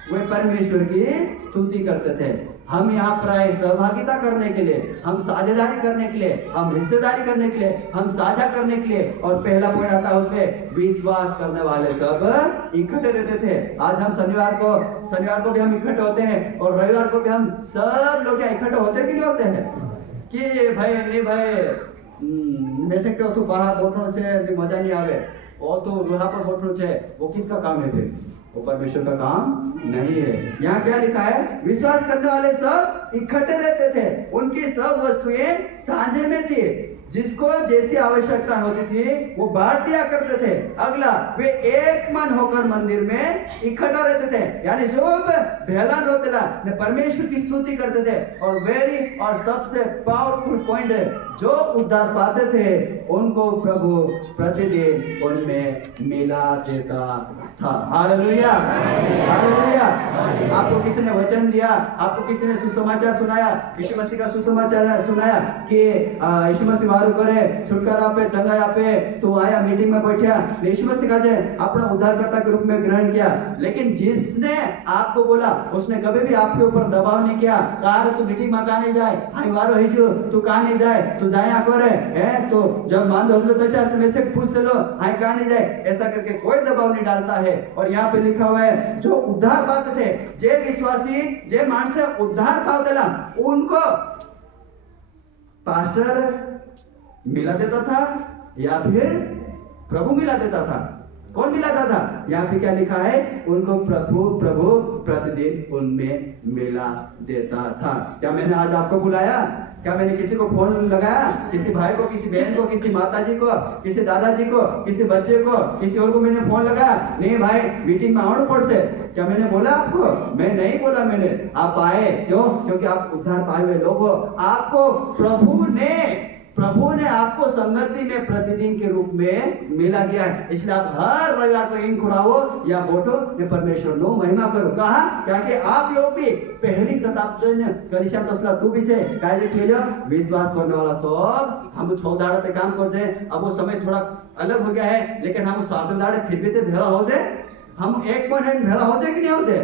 वे परमेश्वर की स्तुति करते थे हम यहाँ पर आए सहभागिता करने के लिए हम साझेदारी करने के लिए हम हिस्सेदारी करने के लिए हम साझा करने के लिए और पहला पॉइंट आता है उसमें विश्वास करने वाले सब इकट्ठे रहते थे आज हम शनिवार को भी हम इकट्ठे होते हैं और रविवार को भी हम सब लोग यहाँ इकट्ठे होते कि नहीं होते हैं कि भाई नहीं भाई મેં કે તું બહાર બોટનો છે ને મજા નહીં આવે और तो लोहा पर बोटनो છે वो किसका काम है फिर वो परमेश्वर का काम नहीं है। यहाँ क्या लिखा है, विश्वास करने वाले सब इकट्ठे रहते थे, उनकी सब वस्तुएं साझे में थी, जिसको जैसी आवश्यकता होती थी वो बांट दिया करते थे। अगला, वे एक मन होकर मंदिर में इकट्ठा रहते थे, यानी शुभ भेलन होते थे, परमेश्वर की स्तुति करते थे। और वेरी और सबसे पावरफुल पॉइंट है, जो उद्धार पाते थे उनको प्रभु प्रतिदिन उनमें मिला देता था। Hallelujah, hallelujah. आपको किसी ने वचन दिया, आपको किसी ने सुसमाचार सुनाया, यीशु मसीह का सुसमाचार सुनाया कि यीशु मसीह मारू करे, छुटकारा आपे, चंगाई आपे, तो आया मीटिंग में बैठा, यीशु मसीह का अपना उद्धारकर्ता के रूप में ग्रहण किया। लेकिन जिसने आपको बोला उसने कभी भी आपके ऊपर दबाव नहीं किया, कहा तू मीटिंग में कहा नहीं जाए, आई वारो हिजू तू कहा नहीं जाए, तू जाया करे है, तो जब मान दो तो चार तुम ऐसे पूछते लो आई कहा नहीं जाए, ऐसा करके कोई दबाव नहीं डालता है। और यहाँ पे लिखा हुआ है, जो उद्धार पाते थे, जे विश्वासी जे मानसे उद्धार पावतेला उनको पास्टर मिला देता था या फिर प्रभु मिला देता था। कौन मिलाता था? यहाँ पे क्या लिखा है, उनको प्रभु प्रतिदिन उनमें मिला देता था। क्या मैंने आज आपको बुलाया? क्या मैंने किसी को फोन लगाया, किसी भाई को, किसी बहन को, किसी माता जी को, किसी दादाजी को, किसी बच्चे को, किसी और को मैंने फोन लगाया? नहीं भाई मीटिंग में आओ पड़ से। क्या मैंने बोला आपको? मैं नहीं बोला मैंने। आप आए क्यों? क्योंकि आप उद्धार पाए हुए लोग हो। आपको प्रभु ने आपको संगति में प्रतिदिन के रूप में मिला दिया है, इसलिए आप हर रविवार को इन खुराओ या बोटो ने परमेश्वर नो महिमा करो। कहा? क्योंकि आप लोग भी पहली शताब्दी ने कलिशा तसला तू भी छे कायले ठेल्यो विश्वास करने वाला सब हम 6 दाड़े ते काम कर जे। अब वो समय थोड़ा अलग हो गया है, लेकिन हम 7 दाड़े फिर भी ते भेड़ा हो जाए, हम एक पॉइंट भेड़ा होते कि नहीं होते?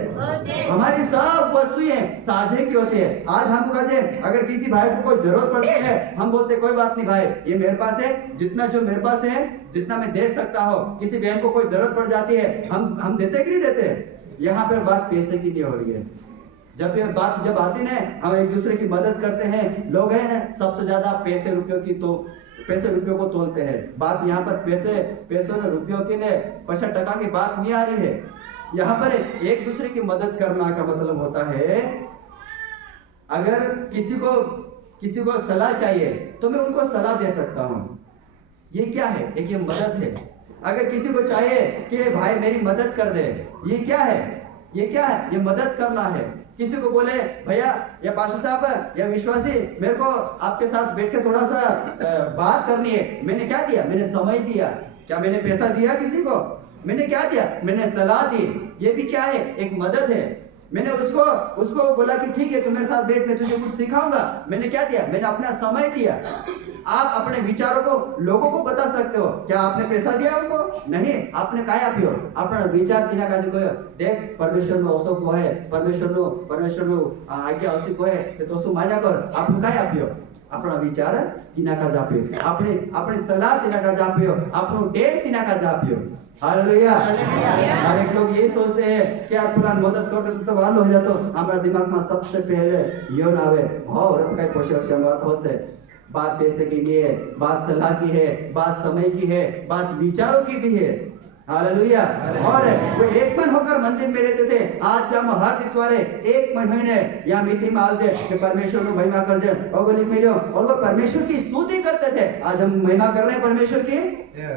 हमारी सब वस्तुएं साझे की होती है। आज हम कहते अगर किसी भाई को कोई जरूरत पड़ती है, हम बोलते कोई बात नहीं भाई, ये मेरे पास है, जितना जो मेरे पास है जितना मैं दे सकता हूँ। किसी बहन को कोई जरूरत पड़ जाती है, हम देते कि नहीं देते? यहाँ पर बात पैसे की नहीं हो रही है। जब ये बात जब आती है, हम एक दूसरे की मदद करते हैं। लोग हैं सबसे ज्यादा पैसे रुपयों की, तो पैसे रुपयों को तोलते हैं। बात यहाँ पर पैसों ने रुपयों की ने पैसा टका की बात नहीं आ रही है। यहाँ पर एक दूसरे की मदद करना का मतलब होता है, अगर किसी को सलाह चाहिए तो मैं उनको सलाह दे सकता हूँ। ये क्या है? एक ये मदद है। अगर किसी को चाहिए कि भाई मेरी मदद कर दे, ये क्या है? ये क्या है? ये मदद करना है। किसी को बोले भैया या पास्टर साहब या विश्वासी, मेरे को आपके साथ बैठ के थोड़ा सा बात करनी है, मैंने क्या दिया? मैंने समय दिया। क्या मैंने पैसा दिया किसी को? मैंने क्या दिया? मैंने सलाह दी। ये भी क्या है? एक मदद है। मैंने उसको बोला कि ठीक है तुम मेरे साथ बैठ, मैं तुझे कुछ सिखाऊंगा। मैंने क्या दिया? मैंने अपना समय दिया। आप अपने विचारों को लोगों को बता सकते हो। क्या आपने पैसा दिया उनको? नहीं। आपने काय आप्यो? अपना विचार किना काजे कोयो देख परमेश्वर नो असो को है, परमेश्वर नो आज्ञा असी को है तो सु मान्या कर। आपने काय आप्यो? अपना विचार किना काजे आप्यो, अपनी सलाह किना काजे आप्यो, आपनो टेम किना काजे आप्यो। हालेलुया। हर एक लोग ये सोचते हैं कि यार फलान मदद कर दे तो वालो हो जातो। हमारा दिमाग में सबसे पहले यो ना आवे हां रे काय पोषक संगत होसे। बात पैसे की नहीं है, बात सलाह की है, बात समय की है, बात विचारों की भी है। हालेलुया। और वो एक मन होकर मंदिर में रहते थे। आज हम हर इतवारे एक महीने या मीटिंग में आज कि परमेश्वर को महिमा कर दे और लिख मिलो, और वो परमेश्वर की स्तुति करते थे। आज हम महिमा कर रहे हैं परमेश्वर की,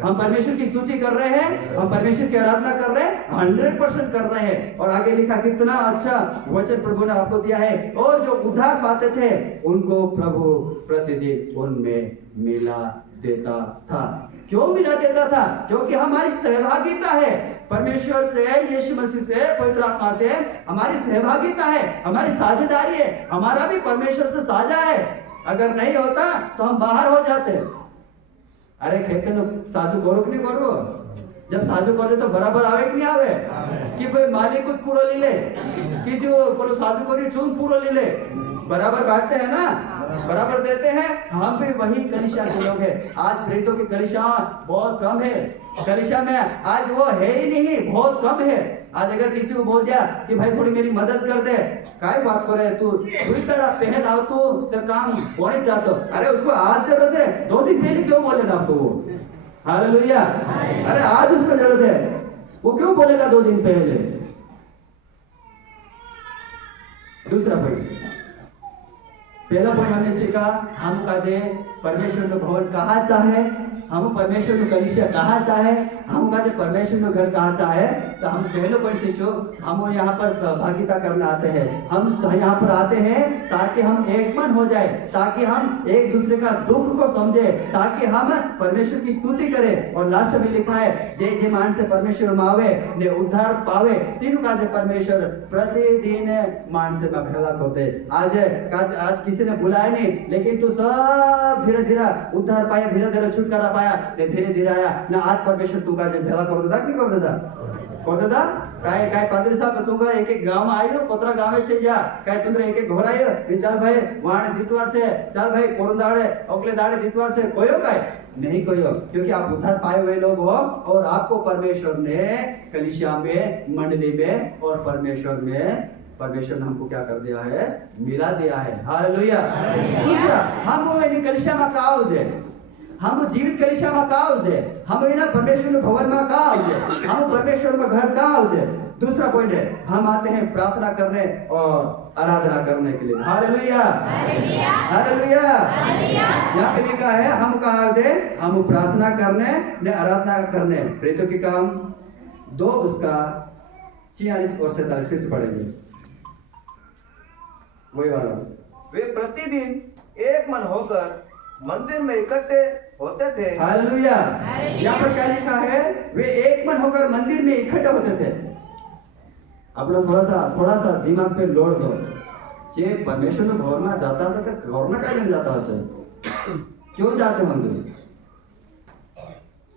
हम परमेश्वर की स्तुति कर रहे हैं, हम परमेश्वर की आराधना कर रहे हैं, 100% कर रहे हैं। और आगे लिखा कितना अच्छा वचन प्रभु ने आपको दिया है। और जो उद्धार पाते थे उनको प्रभु प्रतिदिन उनमें मिला देता था। क्यों मिला देता था? क्योंकि हमारी सहभागिता है परमेश्वर से, यीशु मसीह से, पवित्र आत्मा से हमारी सहभागिता है, हमारी साझेदारी है। हमारा भी परमेश्वर से साझा है। अगर नहीं होता तो हम बाहर हो जाते। अरे कहते लोग साझू करो कि नहीं करो? जब साझू कर दे तो बराबर आवे कि नहीं आवे? कि भाई मालिक कुछ पूरा ले ले कि जो बोलो साझू करिए चुन पूरा ले ले, बराबर बांटते हैं ना, बराबर देते हैं। हम भी वही कलिशा के लोग हैं। आज प्रेरितों की कलिशा बहुत कम है। कलिशा में आज वो है ही नहीं, बहुत कम है। आज अगर किसी को बोल दिया कि भाई थोड़ी मेरी मदद कर दे, काय बात करे तू हुई तड़ा पहल आओ तो काम होने जातो, अरे उसको आज जरूरत है, 2 दिन पहले क्यों बोलेगा आपको वो? हालेलुया। अरे आज उसको जरूरत है, वो क्यों बोलेगा 2 दिन पहले? दूसरा पॉइंट, पहला पॉइंट हमने सीखा, हम कहते परमेश्वर का भवन कहाँ चाहे, हम परमेश्वर को कलीसिया कहाँ चाहे, हम कहते परमेश्वर को घर कहाँ चाहे। तो हम पहले पॉइंट सीखो, हम यहाँ पर सहभागिता करने आते हैं, हम यहाँ पर आते हैं ताकि हम एक मन हो जाए, ताकि हम एक दूसरे का दुख को समझे, ताकि हम परमेश्वर की स्तुति करें। और लास्ट में लिखा है, जे जे मान से परमेश्वर मावे ने उद्धार पावे, तीनों का जे परमेश्वर प्रतिदिन मान से भेला होते। आज किसी ने बुलाया नहीं, लेकिन तू सब धीरे धीरे उद्धार पाया, धीरे धीरे छुटकारा पाया, धीरे धीरे आया ना। आज परमेश्वर तू का जे भेला कर देता कि कर देता कर देता काय काय पादरी साहब तुमका एक एक गांव में आयो, पत्रा गांव में चल जा, काय तुमरे एक एक घर आयो, चल भाई वहां दितवार से, चल भाई कोरन दाड़े ओकले दाड़े दितवार से, कोयो काय नहीं कोयो, क्योंकि आप उद्धार पाए हुए लोग हो और आपको परमेश्वर ने कलीसिया में, मंडली में और परमेश्वर ने हमको क्या कर दिया है, मिला दिया है। हालेलुया। दूसरा, हम वो कलीसिया में काउज है, हम जीवित कलीसिया में काउज है, हम परमेश्वर के भवन में काउज है, हम परमेश्वर का घर काउज है। दूसरा पॉइंट है, हम आते हैं प्रार्थना करने और आराधना करने के लिए। Hallelujah hallelujah. यहाँ पे लिखा है, हम कहा थे, हम प्रार्थना करने ने आराधना करने। प्रेरितों के काम 2 उसका 46 और 47 से पढ़ेंगे, वही वाला। वे प्रतिदिन एक मन होकर मंदिर में इकट्ठे होते थे। हालेलुया। यहाँ पर क्या लिखा है, वे एक मन होकर मंदिर में इकट्ठे होते थे। अपना थोड़ा सा दिमाग पे लोड दो, जे परमेश्वर में घर में जाता है तो घर में क्या जाता है, क्यों जाते मंदिर?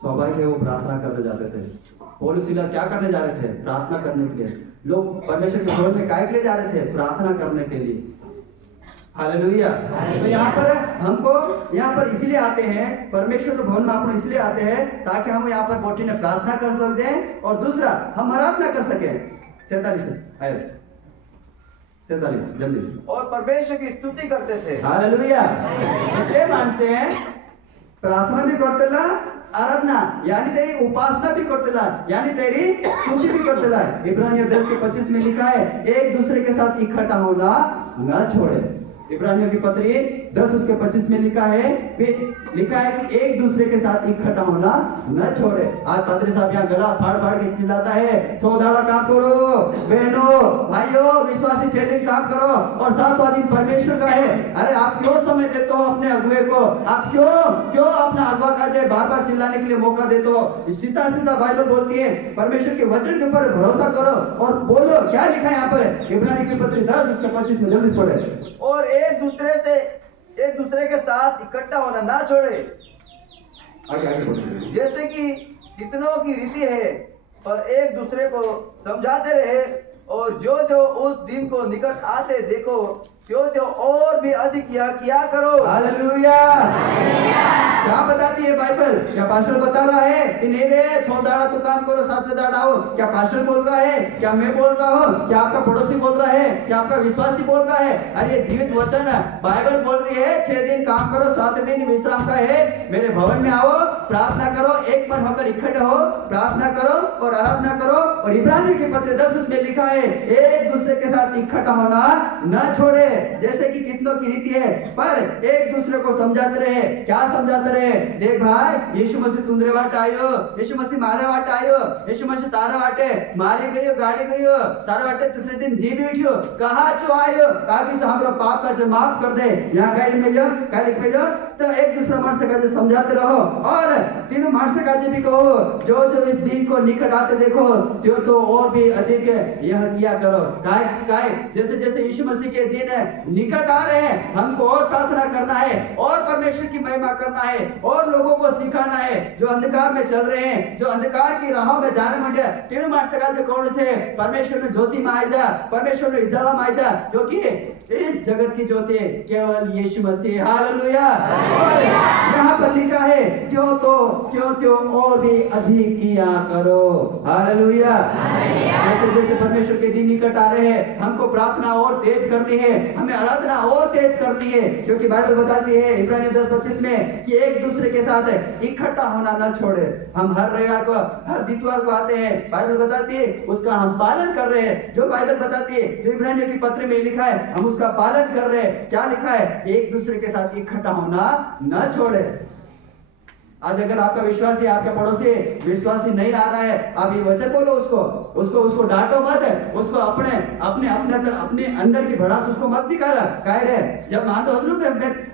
स्वाभाविक है, वो प्रार्थना करने जाते थे। पौलुस सिलास क्या करने जा रहे थे? प्रार्थना करने के लिए। लोग परमेश्वर के भवन में काय के लिए जा रहे थे? प्रार्थना करने के लिए। हालेलुया। तो यहाँ पर हमको यहाँ पर इसलिए आते हैं, परमेश्वर के भवन में आप इसलिए आते हैं ताकि हम यहाँ पर बोटी ने प्रार्थना कर सकते, और दूसरा हम आराधना कर सके। 47 जल्दी। और परमेश्वर की स्तुति करते थे। हालेलुया। जे मानसे प्रार्थना भी करते ला, आराधना यानी तेरी उपासना भी करते ला, यानी तेरी स्तुति भी करते ला। इब्रानियों 10 के 25 में लिखा है, एक दूसरे के साथ इकट्ठा होना न छोड़े। इब्रानियों की पत्री 10 उसके 25 में लिखा है कि एक दूसरे के साथ इकट्ठा होना न छोड़े। आज पादरी साहब यहाँ गला फाड़ फाड़ के चिल्लाता है, 14 काम करो बहनों भाइयों, विश्वासी 6 दिन काम करो और 7वां दिन परमेश्वर का है। अरे आप क्यों समय देते हो अपने अगुए को? आप क्यों अपना अगुआ का जो बार बार चिल्लाने के लिए मौका देते हो? सीधा सीधा बाइबल बोलती है, परमेश्वर के वचन के ऊपर भरोसा करो और बोलो। क्या लिखा है यहाँ पर? इब्रानियों की पत्री 10 उसके 25 में, जल्दी पढ़े। और एक दूसरे के साथ इकट्ठा होना ना छोड़े, आगे बोलो। जैसे कि कितनों की रीति है, पर एक दूसरे को समझाते रहे, और जो जो उस दिन को निकट आते देखो, त्यो और भी अधिक यह किया करो। हालेलुया। क्या बताती है बाइबल? क्या पास्टर बता रहा है कि नहीं रे 6 दाड़ा तो काम करो, 7वें दाड़ा आओ? क्या पास्टर बोल रहा है? क्या मैं बोल रहा हूँ? क्या आपका पड़ोसी बोल रहा है? क्या आपका विश्वासी बोल रहा है? अरे ये जीवित वचन है, बाइबल बोल रही है 6 दिन काम करो, 7वें दिन विश्राम का है। मेरे भवन में आओ, प्रार्थना करो, एक मन होकर इकट्ठे हो, प्रार्थना करो और आराधना करो। और इब्रानियों की पत्री 10 उसमें लिखा है, एक दूसरे के साथ इकट्ठा होना न छोड़े, जैसे कि कितनों की रीति है, पर एक दूसरे को समझाते रहे। क्या समझाते रहे? देख भाई, यीशु मसीह तुंदरे वाट आयो, यीशु मसीह मारे वाट आयो, यीशु मसीह तारा वाटे मारी गयो, गाड़ी गयो, तारा वाटे तीसरे दिन जी बैठियो, कहा जो आयो, ताकि हमारा पाप का जो माफ कर दे। यहाँ गाड़ी मिलो, गाड़ी मिलो, तो एक दूसरा मनुष्य का जो समझाते रहो, और तीनों मनुष्य का भी कहो, जो इस दिन को निकट आते देखो, तो और भी अधिक यह किया करो। काय आए, जैसे जैसे यीशु मसीह के दिन निकट आ रहे हैं, हमको और प्रार्थना करना है और परमेश्वर की महिमा करना है और लोगों को सिखाना है जो अंधकार में चल रहे हैं, जो अंधकार की राहों में जाने मंडे तेणु मार्ग जो कौन से परमेश्वर ने ज्योति में आया, परमेश्वर ने उजाला में आया, जो कि इस जगत की ज्योति केवल यीशु मसीह। हालेलुया। और यहाँ पर लिखा है क्यों तो और भी अधिक किया करो। हालेलुया। जैसे जैसे परमेश्वर के दिन निकट आ रहे हैं, हमको प्रार्थना और तेज करनी है, हमें आराधना और तेज करनी है, क्योंकि बाइबल बताती है इब्रानियों 10:25 में कि एक दूसरे के साथ इकट्ठा होना न छोड़े। हम हर रविवार को, हर दितवार को आते हैं, बाइबल बताती है उसका हम पालन कर रहे हैं। जो बाइबल बताती है, जो इब्रानियों की पत्र में लिखा है, हम उसका पालन कर रहे हैं। क्या लिखा है? एक दूसरे के साथ इकट्ठा होना न छोड़े। आज अगर आपका विश्वासी, आपका पड़ोसी विश्वासी नहीं आ रहा है, आप ये वचन बोलो उसको डांटो मत, उसको अपने अंदर की भड़ास उसको मत निकाला। कह रहे जब मान तो हजलू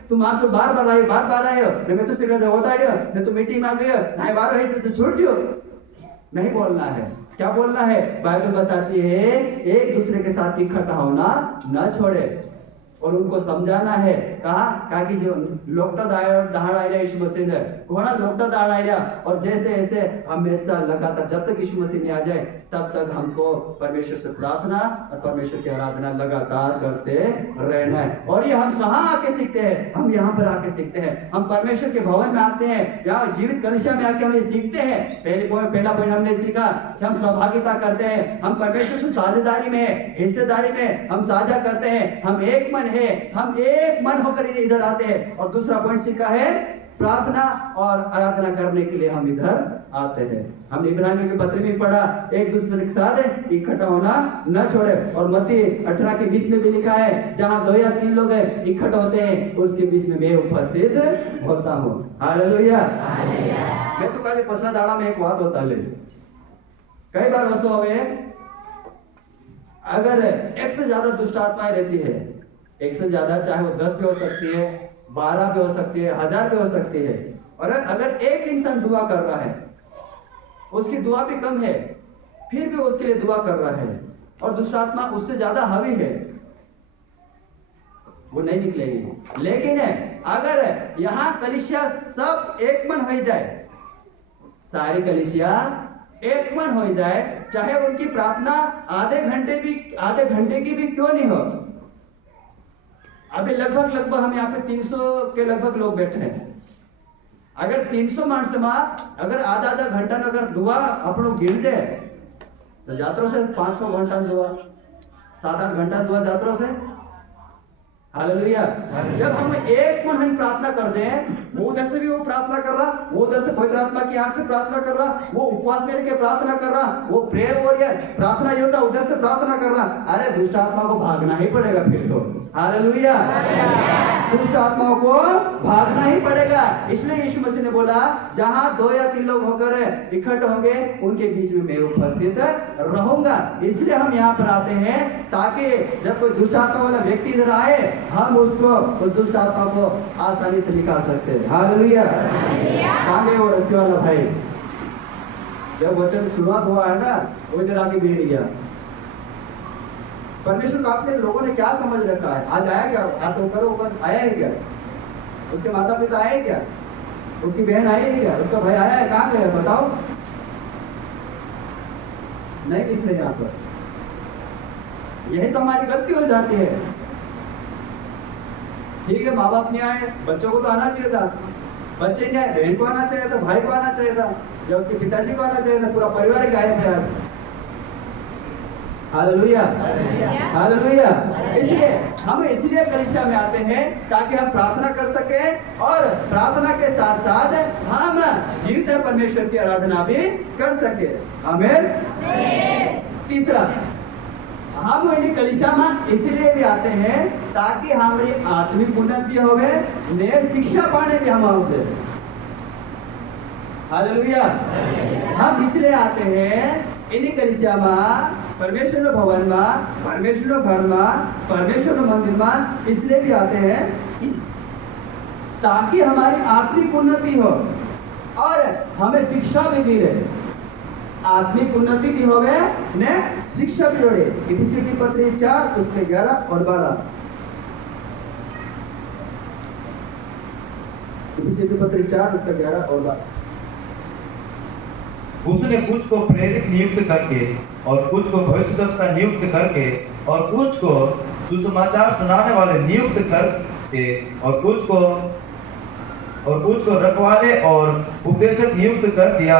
तुम मान तो बार आए हो, मैं तो सिर्फ होता है तू मीटिंग में आ गई ना बार है तो छूट दियो। नहीं बोलना है। क्या बोलना है? बाइबल बताती है एक दूसरे के साथ इकट्ठा होना न छोड़े और उनको समझाना है। कहा कि जो लोकता दहाड़ आया यीशु मसीह ने घोड़ा लोकता दहाड़ आया, और जैसे ऐसे हमेशा लगातार जब तक यीशु मसीह नहीं आ जाए तब तक हमको परमेश्वर से प्रार्थना और परमेश्वर की आराधना लगातार करते रहना है। और ये हम कहाँ आके सीखते हैं? हम यहाँ पर आके सीखते हैं। हम परमेश्वर के भवन में आते हैं, यहाँ जीवित कलीसिया में आके हम ये सीखते हैं। पहला पॉइंट हमने सीखा कि हम सहभागिता करते हैं, हम परमेश्वर से साझेदारी में, हिस्सेदारी में हम साझा करते हैं, हम एक मन है, हम एक मन होकर इधर आते हैं। और दूसरा पॉइंट सीखा है प्रार्थना और आराधना करने के लिए हम इधर आते हैं। हमने इब्रानियों के पत्र में पढ़ा एक दूसरे के साथ इकट्ठा होना न छोड़े, और मत्ती 18 के 20 में भी लिखा है जहां 2 या 3 लोग इकट्ठा होते हैं उसके बीच में मैं उपस्थित होता हूँ। हालेलुया। मैं तो कल पसला दाड़ा में एक बात होता ले कई बार ऐसा होवे, अगर एक से ज्यादा दुष्ट आत्माएं रहती है, एक से ज्यादा, चाहे वो 10 भी हो सकती है, 12 भी हो सकती है, 1000 भी हो सकती है, और अगर एक इंसान दुआ कर रहा है, उसकी दुआ भी कम है, फिर भी उसके लिए दुआ कर रहा है, और दुष्ट आत्मा उससे ज्यादा हावी है, वो नहीं निकलेगी। लेकिन अगर यहाँ कलीसिया सब एक मन हो जाए, सारी कलीसिया एक मन हो जाए, चाहे उनकी प्रार्थना आधे घंटे की भी क्यों नहीं हो। अभी लगभग हम यहाँ पे 300 के लगभग लोग बैठे हैं। अगर 300 मानस में अगर आधा घंटा में अगर दुआ अपनो गिन दे तो जात्रों से 500 घंटा दुआ, 7-8 घंटा दुआ जात्रों से। हालेलुया। जब हम एक मन हम प्रार्थना करते हैं, वो उधर से भी वो प्रार्थना कर रहा, वो उधर से पवित्र आत्मा की आंख से प्रार्थना कर रहा, वो उपवास में लेके प्रार्थना कर रहा, वो प्रेयर वॉरियर प्रार्थना योद्धा उधर से प्रार्थना कर रहा। अरे दुष्ट आत्मा को भागना ही पड़ेगा फिर तो। हालेलुया। दुष्ट आत्माओं को भागना ही पड़ेगा। इसलिए यीशु मसीह ने बोला जहां 2 या 3 लोग होकर इकट्ठे होंगे उनके बीच में मैं उपस्थित रहूंगा। इसलिए हम यहाँ पर आते हैं ताकि जब कोई दुष्ट आत्मा वाला व्यक्ति इधर आए, हम उसको उस दुष्ट आत्मा को आसानी से निकाल सकते हैं। हालेलुया। कहाँ गए वो रस्सी वाला भाई? जब वचन शुरुआत हुआ है ना, वो इधर आके बैठ गया। परमेश्वर को आपने लोगों ने क्या समझ रखा है? आज आया क्या? हाथ ऊपर ऊपर आया है क्या? उसके माता पिता आए क्या? उसकी बहन आई है क्या? उसका भाई आया है? कहाँ गया बताओ? नहीं दिख रहे यहाँ पर। यही तो हमारी गलती हो जाती है। ठीक है, माँ बाप नहीं आए, बच्चों को तो आना चाहिए था। बच्चे नहीं आए, बहन को आना चाहिए था, भाई को आना चाहिए था, या उसके पिताजी को आना चाहिए था। पूरा परिवार गायब है आज। हालेलुया। हालेलुया। इसलिए कलीसिया में आते हैं ताकि हम प्रार्थना कर सके, और प्रार्थना के साथ साथ हम जीवित परमेश्वर की आराधना भी कर सके। आमीन। तीसरा, हम कलीसिया में इसलिए भी आते हैं ताकि हमारी आत्मिक उन्नति होवे, नए शिक्षा पाने भी हम उसे। हालेलुया। हम इसलिए आते हैं इन्हीं कलीसिया में, परमेश्वर भवन में, परमेश्वर घर में, परमेश्वर मंदिर में इसलिए भी आते हैं ताकि हमारी आत्मिक उन्नति हो और हमें शिक्षा भी मिले। आत्मिक उन्नति भी होवे ने शिक्षा भी जोड़े। इफिसी की पत्री 4 उसके 11 और 12। इफिसी की पत्री 4 उसका 11 और 12। उसने कुछ को प्रेरित नियुक्त करके और कुछ को भविष्यद्वक्ता नियुक्त करके और कुछ को सुसमाचार सुनाने वाले नियुक्त करके और कुछ को रखवाले और उपदेशक नियुक्त कर दिया,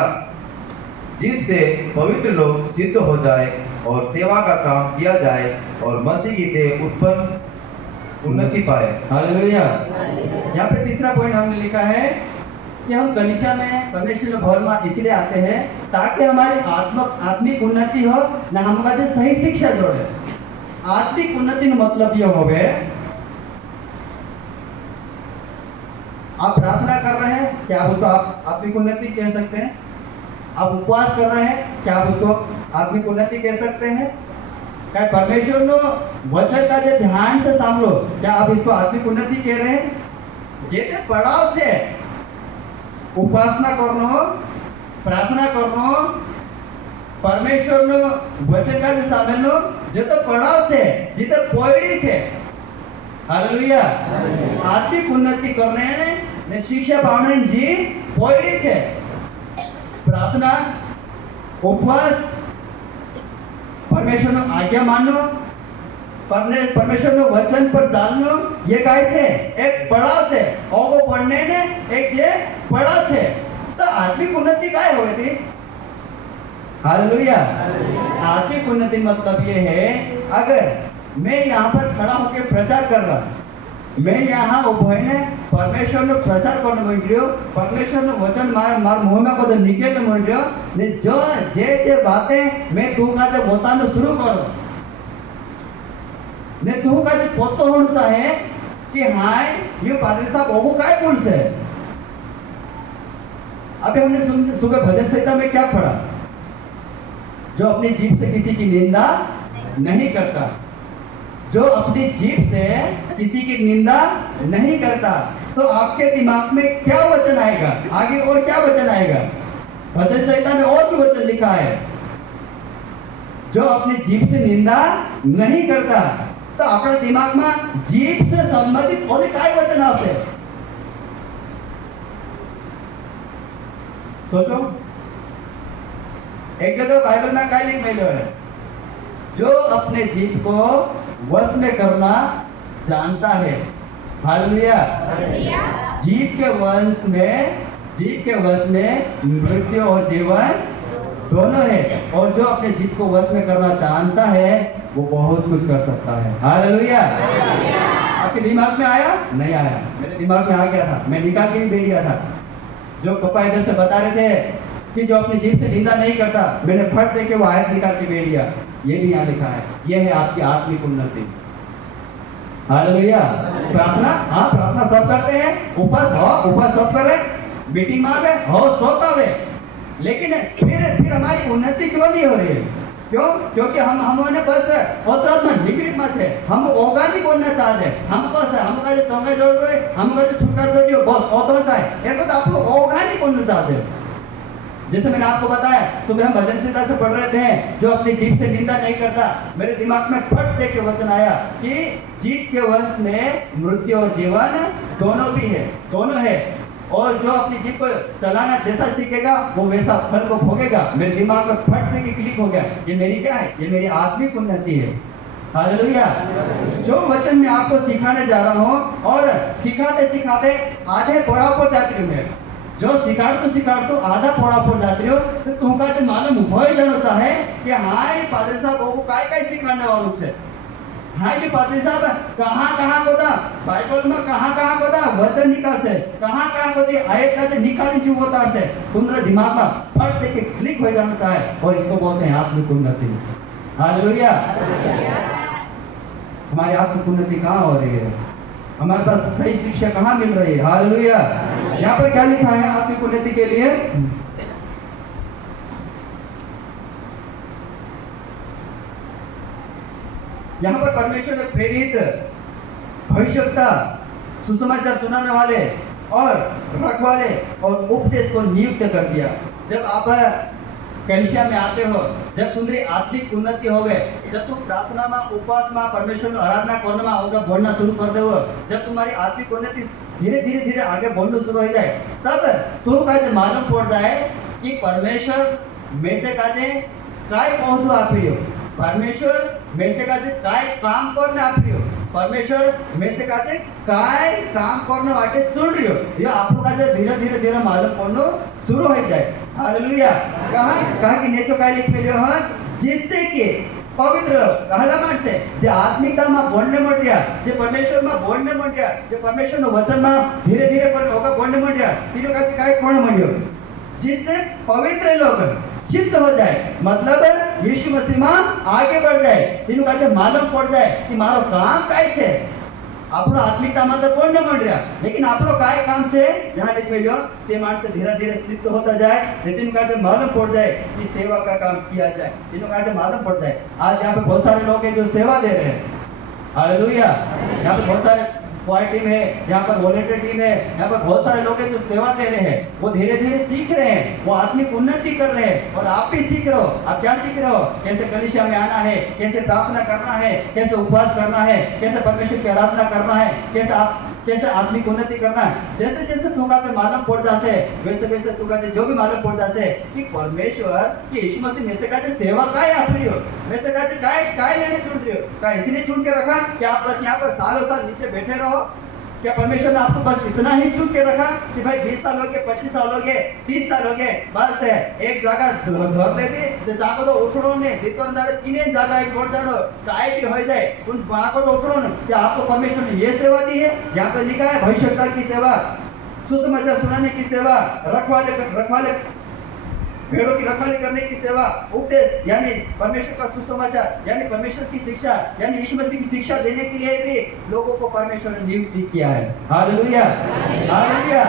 जिससे पवित्र लोग सिद्ध हो जाए और सेवा का काम किया जाए और मसीह की देह उत्पन्न उन्नति पाए। हालेलुया। यहाँ पे तीसरा पॉइंट हमने लिखा है कि हम कलीसिया में परमेश्वर के भवन में इसलिए आते हैं ताकि हमारी आत्मिक उन्नति हो, ना हमका जो सही शिक्षा जोड़े। आत्मिक उन्नति का मतलब यह हो गए, आप प्रार्थना कर रहे हैं, क्या आप उसको आप आत्मिक उन्नति कह सकते हैं? आप उपवास कर रहे हैं, क्या आप उसको आत्मिक उन्नति कह सकते हैं? क्या परमेश्वर नो वचन का जो ध्यान से सामलो, क्या आप इसको आत्मिक उन्नति कह रहे हैं? जेते पड़ाव छे उपासना करनो, प्रार्थना करनो, परमेश्वर नो वचन का जो सामलो, जे तो पड़ाव छे, जेते पोयड़ी छे। हालेलुया। आत्मिक उन्नति करने ने शिक्षा पावने जी पोयड़ी छे। प्रार्थना, उपवास, परमेश्वर नो आज्ञा माननो, परमेश्वर नो वचन पर चालनो, ये काय छे? एक पड़ाव छे। ओगो पढ़ने ने एक ये पड़ाव छे। तो आत्मिक उन्नति काय होवे थी? हालेलुया। आत्मिक उन्नति मतलब ये है, अगर मैं यहाँ पर खड़ा होकर प्रचार कर रहा, मैं यहाँ उभो ने परमेश्वर नो प्रचार करने बोल रहा, परमेश्वर नो वचन मार मुंह में को निकलने बोल रहा, ने जो जे बातें मैं तू का जो बताना शुरू करो, ने तू का जो पोतो होता है कि हाय ये पादरी साहब वो काय बोल से। अभी हमने सुबह भजन संहिता में क्या पढ़ा? जो अपनी जीभ से किसी की निंदा नहीं करता, जो अपनी जीभ से किसी की निंदा नहीं करता, तो आपके दिमाग में क्या वचन आएगा? आगे और क्या वचन आएगा? भजन संहिता में और भी वचन लिखा है, जो अपनी जीभ से निंदा नहीं करता। तो अपने दिमाग में जीभ से संबंधित और काय वचन आवशे? सोचो। एक जगह बाइबल में काय लिखेलो है? जो अपने जीभ को वश में करना जानता है। हालेलुया। जीभ के वश में मृत्यु और जीवन दोनों है, और जो अपने जीभ को वश में करना जानता है वो बहुत कुछ कर सकता है। हालेलुया। आपके दिमाग में आया? नहीं आया, मेरे दिमाग में आ गया था, मैं निकाल के भी दे दिया था। जो पप्पा इधर से बता रहे थे कि जो अपनी जीभ से निंदा नहीं करता, मैंने फट दे के वो आयत निकाल के दे दिया। ये भी यहाँ लिखा है, ये है आपकी आत्मिक उन्नति। हालेलुया। प्रार्थना, हाँ प्रार्थना सब करते हैं, ऊपर सब करे, मीटिंग में आवे, सब आवे, लेकिन फिर हमारी उन्नति क्यों नहीं हो रही है? क्यों? क्योंकि हमने बस लिमिट में छे, हम ओगा नहीं बोलना चाहते, हम बस हमका जो चंगा जोड़ गए, हमका जो छुटकारा जोड़ दियो बस ओतो चाहे, एक तो आप लोग ओगा नहीं बोलना चाहते। जैसे मैंने आपको बताया, सुबह हम भजन संहिता से पढ़ रहे थे, जो अपनी जीभ से निंदा नहीं करता, मेरे दिमाग में फट दे के वचन आया कि जीभ के वंश में मृत्यु और जीवन दोनों भी है, दोनों है, और जो अपनी जीभ को चलाना जैसा सीखेगा वो वैसा फल को भोगेगा। मेरे दिमाग में फट दे के क्लिक हो गया, ये मेरी क्या है? ये मेरी आत्मिक उन्नति है। हालेलुया। जो वचन मैं आपको सिखाने जा रहा हूँ, और सिखाते सिखाते आधे पड़ाव पर जाती हूँ, मैं जो सिखाड़ आधा पड़ा पर जाते हो, तो तुमका जो मालूम हो जाना है कि हाँ पादरी साहब वो काय सिखाने वालों से, हाँ कि पादरी साहब कहाँ को था बाइबल में, कहाँ को था वचन निकाल से, कहाँ को थी आयत का निकाली जो होता से, तुम्हारे दिमाग में फट देके क्लिक हो जाता है, और इसको बोलते हैं आत्मिक उन्नति। हालेलुया। हमारी आत्मिक उन्नति कहाँ हो रही है? हमारे पास सही शिक्षा कहाँ मिल रही है? हालेलुया। यहाँ पर क्या लिखा है आत्मिक उन्नति के लिए? यहाँ पर परमेश्वर ने प्रेरित, भविष्यवक्ता, सुसमाचार सुनाने वाले और रखवाले और उपदेश को नियुक्त कर दिया। जब आप कलिसिया में आते हो, जब तुम्हारी आत्मिक उन्नति होवे, जब तुम प्रार्थना में उपवास में परमेश्वर की आराधना करने में होगा बोलना शुरू कर दे हो, जब तुम्हारी आत्मिक उन्नति धीरे धीरे धीरे आगे बढ़ना शुरू हो जाए, तब तुम का मालूम पड़ जाए कि परमेश्वर में से काजे काय पहुंचो आप रही हो, परमेश्वर में से काजे काय काम करने आप रही हो, परमेश्वर में से काजे काय काम करने वाटे चुन रही हो, ये आपको काजे धीरे धीरे धीरे मालूम पड़ना शुरू हो जाए। हालेलुया। कहा कि नेचो काय लिख मिले हो, जिससे कि पवित्र कहला माणसे जे आत्मिकताમાં બોલને મોટ્યા, જે પરમેશ્વરમાં બોલને મોટ્યા, જે પરમેશ્વરનો વચનમાં ધીરે ધીરે પર હોगा બોલने મોટ્યા, तीनों का काय कोण મળ્યો, जिससे पवित्र लोग सिद्ध हो जाए, मतलब यीशु मसीह में आगे बढ़ जाए, तीनों का मालूम पड़ जाए कि मारो काम काय छे। આપણો આત્મિકતામાં તો કોણ ન મળી રહ્યા, लेकिन આપણો काय काम છે यहाँ लिखेलो, જે माणस धीरे धीरे सिद्ध होता जाए, तीनों का मालूम पड़ जाए कि सेवा का काम किया जाए, तीनों का मालूम पड़ जाए। आज यहाँ पे बहुत सारे लोग हैं जो सेवा दे रहे हैं, हालेलुया। यहाँ पे बहुत सारे क्वायर टीम है, यहाँ पर वॉलंटियर टीम है, यहाँ पर बहुत सारे लोग हैं जो सेवा दे रहे हैं, वो धीरे धीरे सीख रहे हैं, वो आत्मिक उन्नति कर रहे हैं। और आप भी सीख रहे हो। आप क्या सीख रहे हो? कैसे कलीसिया में आना है, कैसे प्रार्थना करना है, कैसे उपवास करना है, कैसे परमेश्वर की आराधना करना है, कैसे आत्मिक उन्नति करना है। जैसे जैसे तुका से मालूम पड़ जाते, वैसे वैसे तुका से जो भी मालूम पड़ जाते कि परमेश्वर की यीशु मसीह में से का सेवा काय आप रही हो, में से का काय लेने चुन रही हो, क्या इसीलिए चुन के रखा कि आप बस यहाँ पर सालों साल नीचे बैठे रहो? क्या परमेश्वर ने आपको बस इतना ही चुन के रखा कि भाई 20 साल हो गए, 25 साल हो गए, 30 साल हो गए, बस है एक जगह धर लेती तो जाको तो उठड़ो ने दित्वर दाड़े तीन जगह एक बोल जाड़ो काय भी हो जाए उन वहां को उठड़ो ने। क्या आपको परमेश्वर ने ये सेवा दी है? यहाँ पे लिखा है भविष्यता की सेवा, सुसमाचार सुनाने की सेवा, रखवाले भेड़ों की रखवाली करने की सेवा, उपदेश यानी परमेश्वर का सुसमाचार यानी परमेश्वर की शिक्षा यानी यीशु मसीह की शिक्षा देने के लिए भी लोगों को परमेश्वर ने नियुक्त किया है। Hallelujah, hallelujah.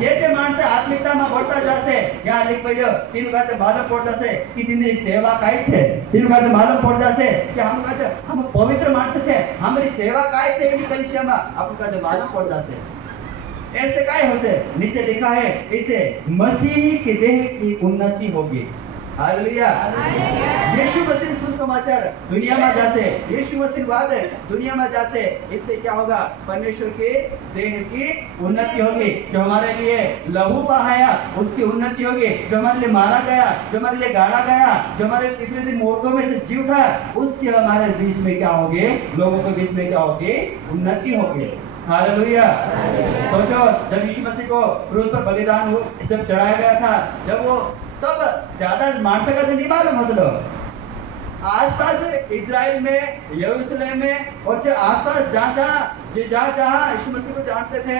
जे माणस आत्मिकता में बढ़ता जाते, यहाँ लिख पड़ो तीन का मालूम पड़ जाते कि तीनरी सेवा काय छे, तीन का मालूम पड़ जाते कि हम पवित्र माणस छे, हमारी सेवा काय छे एनी कलिसिया में आपको का मालूम पड़ जाते। ऐसे काय होसे? नीचे लिखा है इसे मसीह के देह की उन्नति होगी। हालेलुया। यीशु मसीह सुसमाचार दुनिया में जाते, यीशु मसीह बात दुनिया में जाते, इससे क्या होगा? परमेश्वर के देह की उन्नति होगी। जो हमारे लिए लहू बहाया उसकी उन्नति होगी, जो हमारे लिए मारा गया, जो हमारे लिए गाड़ा गया, जो हमारे तीसरे दिन मुर्दों में से जी उठा, उसकी हमारे बीच में क्या होगी? लोगों के बीच में क्या होगी? उन्नति होगी। हालेलुया। सोचो जब यीशु मसीह को क्रूस पर बलिदान जब चढ़ाया गया था, जब वो तब ज्यादा मानस का नहीं मालूम मतलब आसपास इजराइल में, यरूशलेम में और जो आसपास जहाँ यीशु मसीह को जानते थे,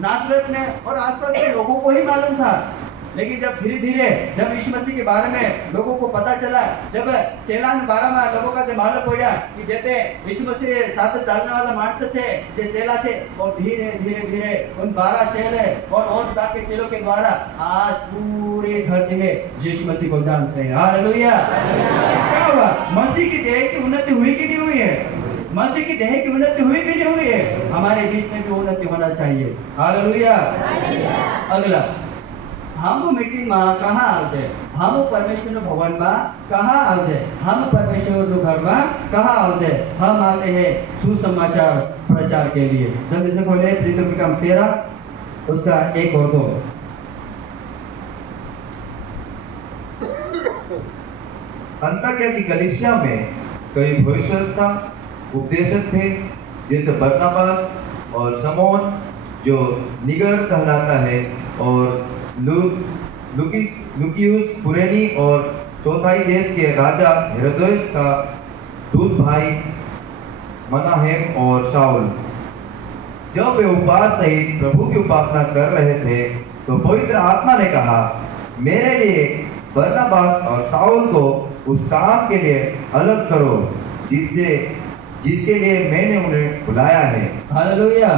नासरत में और आसपास के लोगों को ही मालूम था। लेकिन जब धीरे धीरे जब यीशु मसीह के बारे में लोगों को पता चला, जब चेलान बारे में लोगों का जब मालूम पड़ा कि जैसे यीशु मसीह साथ चलने वाला मानस थे, जो चेला थे, और धीरे धीरे धीरे उन 12 चेले और बाकी चेलों के द्वारा आज पूरी धरती में यीशु मसीह को जानते हैं। हालेलुया। क्या हुआ? मसीह की देह की उन्नति हुई कि नहीं हुई है? मसीह की देह की उन्नति हुई कि नहीं हुई है? हमारे बीच में भी उन्नति होना चाहिए। हालेलुया। अगला, हम मीटिंग में कहाँ आवते, हम परमेश्वर भवन में कहाँ आवते, हम परमेश्वर घर में कहाँ आवते? हम आते हैं सुसमाचार प्रचार के लिए। जल्दी से खोले प्रीतम की काम 13 उसका 1 और 2। अंताकिया की कलीसिया में कई भविष्यवक्ता उपदेशक थे, जैसे बरनबास और शमौन जो निगर कहलाता है, और लुकियुस कुरेनी और चौथाई देश के राजा हेरोदेस का दूत भाई मनाहेम और शाऊल। जब वे उपवास सहित प्रभु की उपासना कर रहे थे तो पवित्र आत्मा ने कहा, मेरे लिए बरनबास और शाऊल को उस काम के लिए अलग करो जिसके लिए मैंने उन्हें बुलाया है। हालेलुया।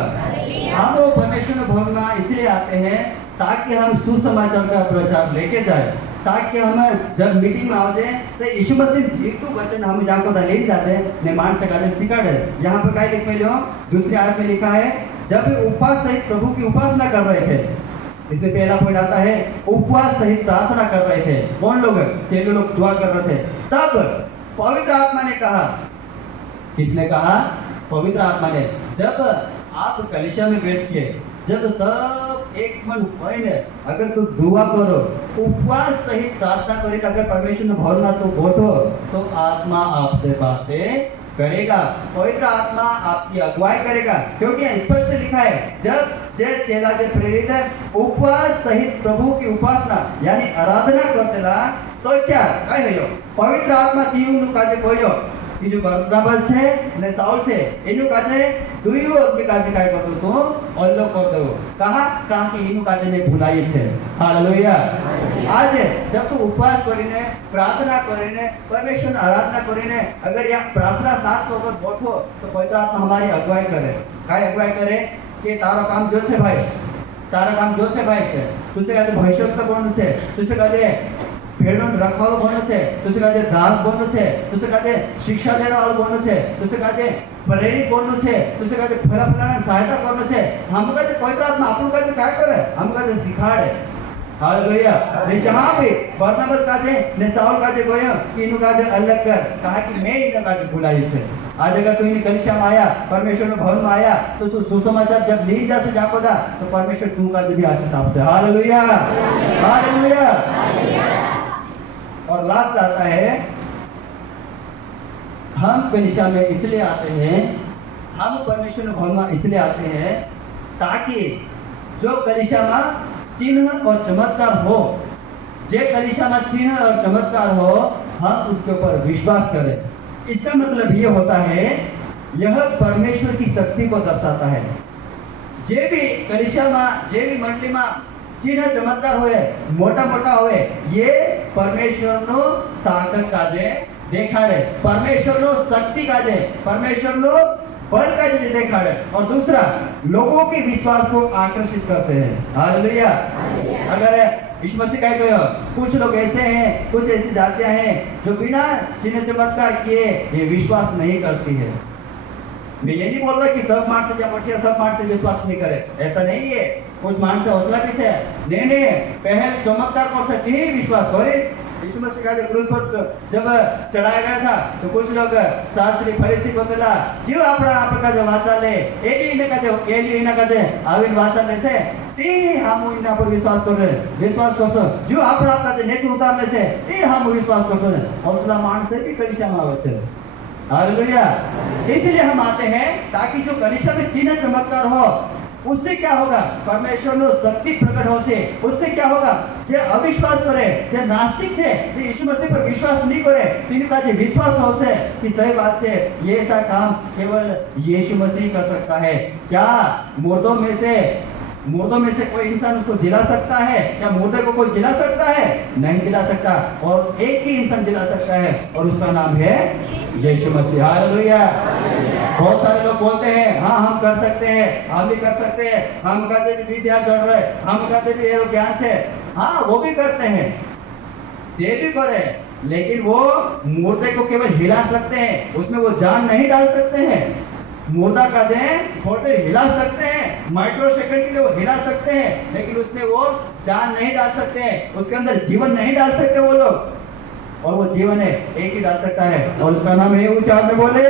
हम वो परमेश्वर भवन में इसलिए आते हैं ताकि हम सुसमाचार का प्रचार लेके जाए, ताकि हम जब मीटिंग में आते हैं तो यीशु मसीह जीतू वचन हम जाको ले जाते हैं ने मान सकाले सिखाड़े। यहाँ पर क्या लिख में लो दूसरी आयत में लिखा है, जब वे उपवास सहित प्रभु की उपासना कर रहे थे, इसमें पहला पॉइंट आता है, उपवास सहित प्रार्थना कर रहे थे। कौन लोग? चेले लोग दुआ कर रहे थे। तब पवित्र आत्मा ने कहा, किसने कहा? पवित्र आत्मा ने। जब आप कलीसिया में बैठिए, जब सब एक मन होइने, अगर तू दुआ करो, उपवास सहित प्रार्थना करी, अगर परमेश्वर ने भवना तो बैठो, तो आत्मा आपसे बातें करेगा, पवित्र आत्मा आपकी अगुवाई करेगा। क्योंकि स्पष्ट लिखा है, जब जे चेला जे प्रेरित है उपवास सहित प्रभु की उपासना यानी आराधना करतेला, तो क्या काय होयो? पवित्र आत्मा तीन काजे कोयो कि जो बरनबास छे ने साउल छे एनु काजे दुइयो आदमी काजे काय करतो तो अल्लो करतो। कहा कारण कि एनु काजे ने भुलाई छे। हालेलुया। आज जब तू उपवास करीने प्रार्थना करीने परमेश्वर की आराधना करीने अगर या प्रार्थना साथ होकर बैठो, तो पवित्र आत्मा हमारी अगुवाई करे। काय अगुवाई करे कि तारो काम जो छे भाई, तारा काम जो छे भाई छे, तुझे काजे भविष्यवक्ता बनવું છે, तुझे काजे भेड़ों रखवालो बनो छे, तुझे काजे दास बनो छे, तुझे काजे शिक्षा देने वालो बनो छे, तुझे काजे प्रेरित बनो छे, तुझे काजे फला फलाने सहायता करनो छे। हम काजे पवित्र आत्मा आपन काजे काय करे? हम काजे सिखाड़े। हालेलुया। ने जहां पे बरनबास काजे ने साउल काजे गयो कि इनु काजे अलग कर, कहा कि मैं इने काजे बुलाई छे। आज अगर तू इन कलीसिया में आया, परमेश्वर के भवन में आया, तो सुसमाचार जब ली जासे जाको दा, तो परमेश्वर तू काजे भी आशीष आपसे। हालेलुया। हालेलुया। और लास्ट आता है, हम कलीसिया में इसलिए आते हैं, हम परमेश्वर के भवन में इसलिए आते हैं ताकि जो कलीसिया में चिन्ह और चमत्कार हो, जे कलीसिया में चिन्ह और चमत्कार हो, हम उसके ऊपर विश्वास करें। इसका मतलब ये होता है, यह परमेश्वर की शक्ति को दर्शाता है। जे भी कलीसिया में, जे भी मंडली में चिन्ह चमत्कार होए, मोटा मोटा होए, ये परमेश्वर नो ताकत काजे देखाड़े, परमेश्वर नो शक्ति काजे, परमेश्वर नो बल काजे देखाड़े। और दूसरा, लोगों के विश्वास को आकर्षित करते हैं। हालेलुया। अगर यीशु मसीह का कहो, कुछ लोग ऐसे हैं, कुछ ऐसी जातियां हैं जो बिना चिन्ह चमत्कार किए ये विश्वास नहीं करती है। मैं ये नहीं बोल रहा कि सब मानस या मठिया सब मानस विश्वास नहीं करे, ऐसा नहीं है। कुछ मानस हौसला पीछे नहीं पहल चमत्कार कर सकती ही विश्वास करे। यीशु मसीह का क्रूस पर जब चढ़ाया गया था, तो कुछ लोग शास्त्री फरीसी को बोला, जीव आपड़ा आपका जो वाचा ले एली इने का जो एली इना का जे आविन वाचा ले से ती हम इना पर विश्वास कर रहे, विश्वास करसो जो आपड़ा आपका जे नेचर उतार ले से ती हम विश्वास करसो ने हौसला मानस भी कलीसिया में आवे छे। हालेलुया। इसलिए हम आते हैं ताकि जो कलीसिया में चिन्ह चमत्कार हो, उससे क्या होगा? परमेश्वर नो शक्ति प्रकट हो से, उससे क्या होगा? जे अविश्वास करे, जे नास्तिक छे, जे यीशु मसीह पर विश्वास नहीं करे, तिनका जे विश्वास हो से कि सही बात छे, ये ऐसा काम केवल यीशु मसीह कर सकता है। क्या मुर्दों में से कोई इंसान उसको जिला सकता है? क्या मुर्दे को कोई जिला सकता है? नहीं जिला सकता। और एक ही इंसान जिला सकता है, और उसका नाम है यीशु मसीह। हालेलुया। बहुत सारे लोग बोलते हैं, हाँ हम कर सकते हैं, हम भी कर सकते हैं, हम कहते भी विद्या जोड़ रहे, हम कहते भी ये ज्ञान है। हाँ वो भी करते हैं, ये भी करे, लेकिन वो मुर्दे को केवल हिला सकते हैं, उसमें वो जान नहीं डाल सकते हैं। मुर्दा का दें थोड़े हिला सकते हैं, माइक्रो सेकंड के लिए वो हिला सकते हैं, लेकिन उसमें वो जान नहीं डाल सकते हैं, उसके अंदर जीवन नहीं डाल सकते वो लोग। और वो जीवन है एक ही डाल सकता है, और उसका नाम है ऊंचा में बोले।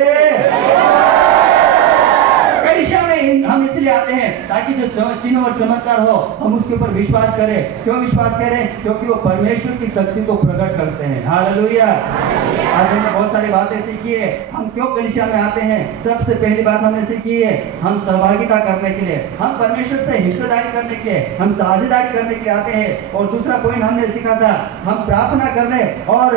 कलीसिया में हम इसलिए आते हैं ताकि जो चिन्ह और चमत्कार हो, हम उसके ऊपर विश्वास करें। क्यों विश्वास करें? क्योंकि वो परमेश्वर की शक्ति को प्रकट करते हैं। हालेलुया। आज हमने बहुत सारी बातें सीखी है। हम क्यों कलीसिया में आते हैं? सबसे पहली बात हमने सीखी है, हम सहभागिता करने के लिए, हम परमेश्वर से हिस्सेदारी करने के लिए, हम साझेदारी करने के लिए आते हैं। और दूसरा पॉइंट हमने सीखा था, हम प्रार्थना करने और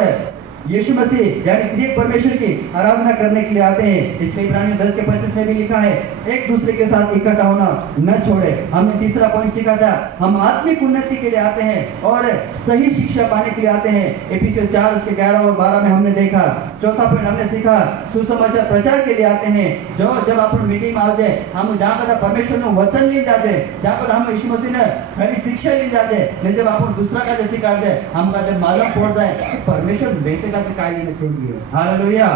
यीशु मसीह यानी त्रिएक परमेश्वर की आराधना करने के लिए आते हैं। इसलिए इब्रानियों 10:25 में भी लिखा है, एक दूसरे के साथ इकट्ठा होना न छोड़े। हमने तीसरा पॉइंट सीखा था, हम आत्मिक उन्नति के लिए आते हैं और सही शिक्षा पाने के लिए आते हैं। एफिसियों 4:11 और 12 में हमने देखा। चौथा पॉइंट हमने सीखा, सुसमाचार प्रचार के लिए आते हैं। जो जब अपन मीटिंग में आते हम जहाँ पर परमेश्वर ने वचन ली जाते, जहाँ पर हम यीशु मसीह ने खरी शिक्षा ली जाते, जब अपन दूसरा का जैसे करते हम का जब मालूम पड़ जाए परमेश्वर वैसे काचे कायली ने छोड़ दिए। हालेलुया।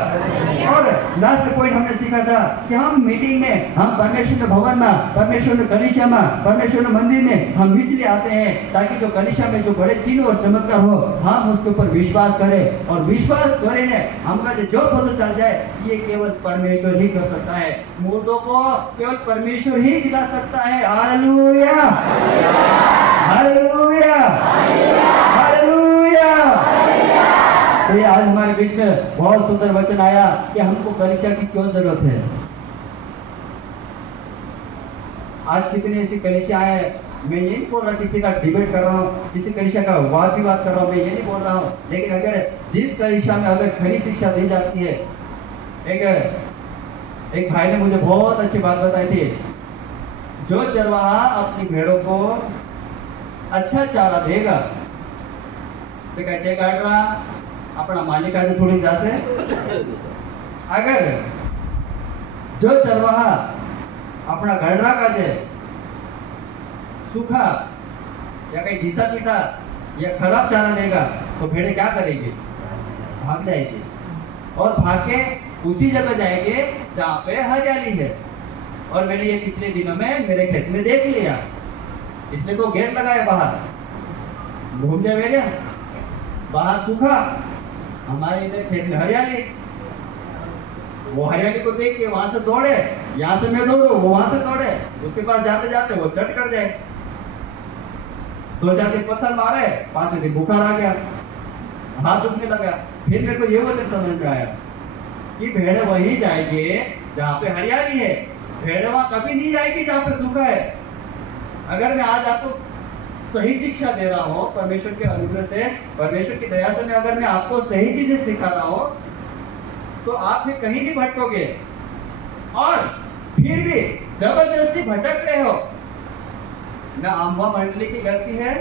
और लास्ट पॉइंट हमने सीखा था कि हम मीटिंग में, हम परमेश्वर के भवन में, परमेश्वर के कलीसिया में, परमेश्वर के मंदिर में हम इसलिए आते हैं ताकि जो कलीसिया में जो बड़े चिन्ह और चमत्कार हो, हम उसके ऊपर विश्वास करें, और विश्वास करें ने हमका जो पता चल जाए ये केवल परमेश्वर ही कर सकता है, मुर्दों को केवल परमेश्वर ही जिला सकता है। Hallelujah, hallelujah, hallelujah. तो ये आज हमारे बीच में बहुत सुंदर वचन आया कि हमको कलीसिया की क्यों जरूरत है। आज कितनी ऐसी कलीसिया है, मैं ये नहीं बोल रहा किसी का डिबेट कर रहा हूँ, किसी कलीसिया का वाद विवाद कर रहा हूँ, मैं ये नहीं बोल रहा हूँ, लेकिन अगर जिस कलीसिया में अगर खरी शिक्षा दी जाती है, एक भाई ने मुझे बहुत अच्छी बात बताई थी, जो चरवाहा अपनी भेड़ों को अच्छा चारा देगा तो कैसे काट रहा अपना मालिक आज थोड़ी जासे, अगर जो चरवाहा अपना गढ़रा का जे सूखा या कहीं घिसा पीटा या खराब चारा देगा तो भेड़े क्या करेगी, भाग जाएगी, और भाग के उसी जगह जाएंगे जहाँ पे हरियाली है। और मैंने ये पिछले दिनों में मेरे खेत में देख लिया, इसलिए तो गेट लगाया बाहर, घूम जाए मेरे बाहर सूखा, हमारे इधर खेत में हरियाली, वो हरियाली को देख के वहां से दौड़े, यहाँ से मैं दौड़ू, वो वहां से दौड़े, उसके पास जाते जाते वो चट कर जाए, 2-4 दिन पत्थर मारे, 5वें दिन बुखार आ गया, हाथ दुखने लगा। फिर मेरे को ये वचन समझ में आया कि भेड़े वही जाएंगे जहाँ पे हरियाली है, भेड़े वहां कभी नहीं जाएगी जहाँ पे सूखा है। अगर मैं आज आपको सही शिक्षा दे रहा हूँ परमेश्वर के अनुग्रह से, परमेश्वर की दया से, मैं अगर मैं आपको सही चीजें सिखा रहा हूँ तो आप फिर कहीं नहीं भटकोगे, और फिर भी जबरदस्ती भटक रहे हो, न अम्बा मंडली की गलती है,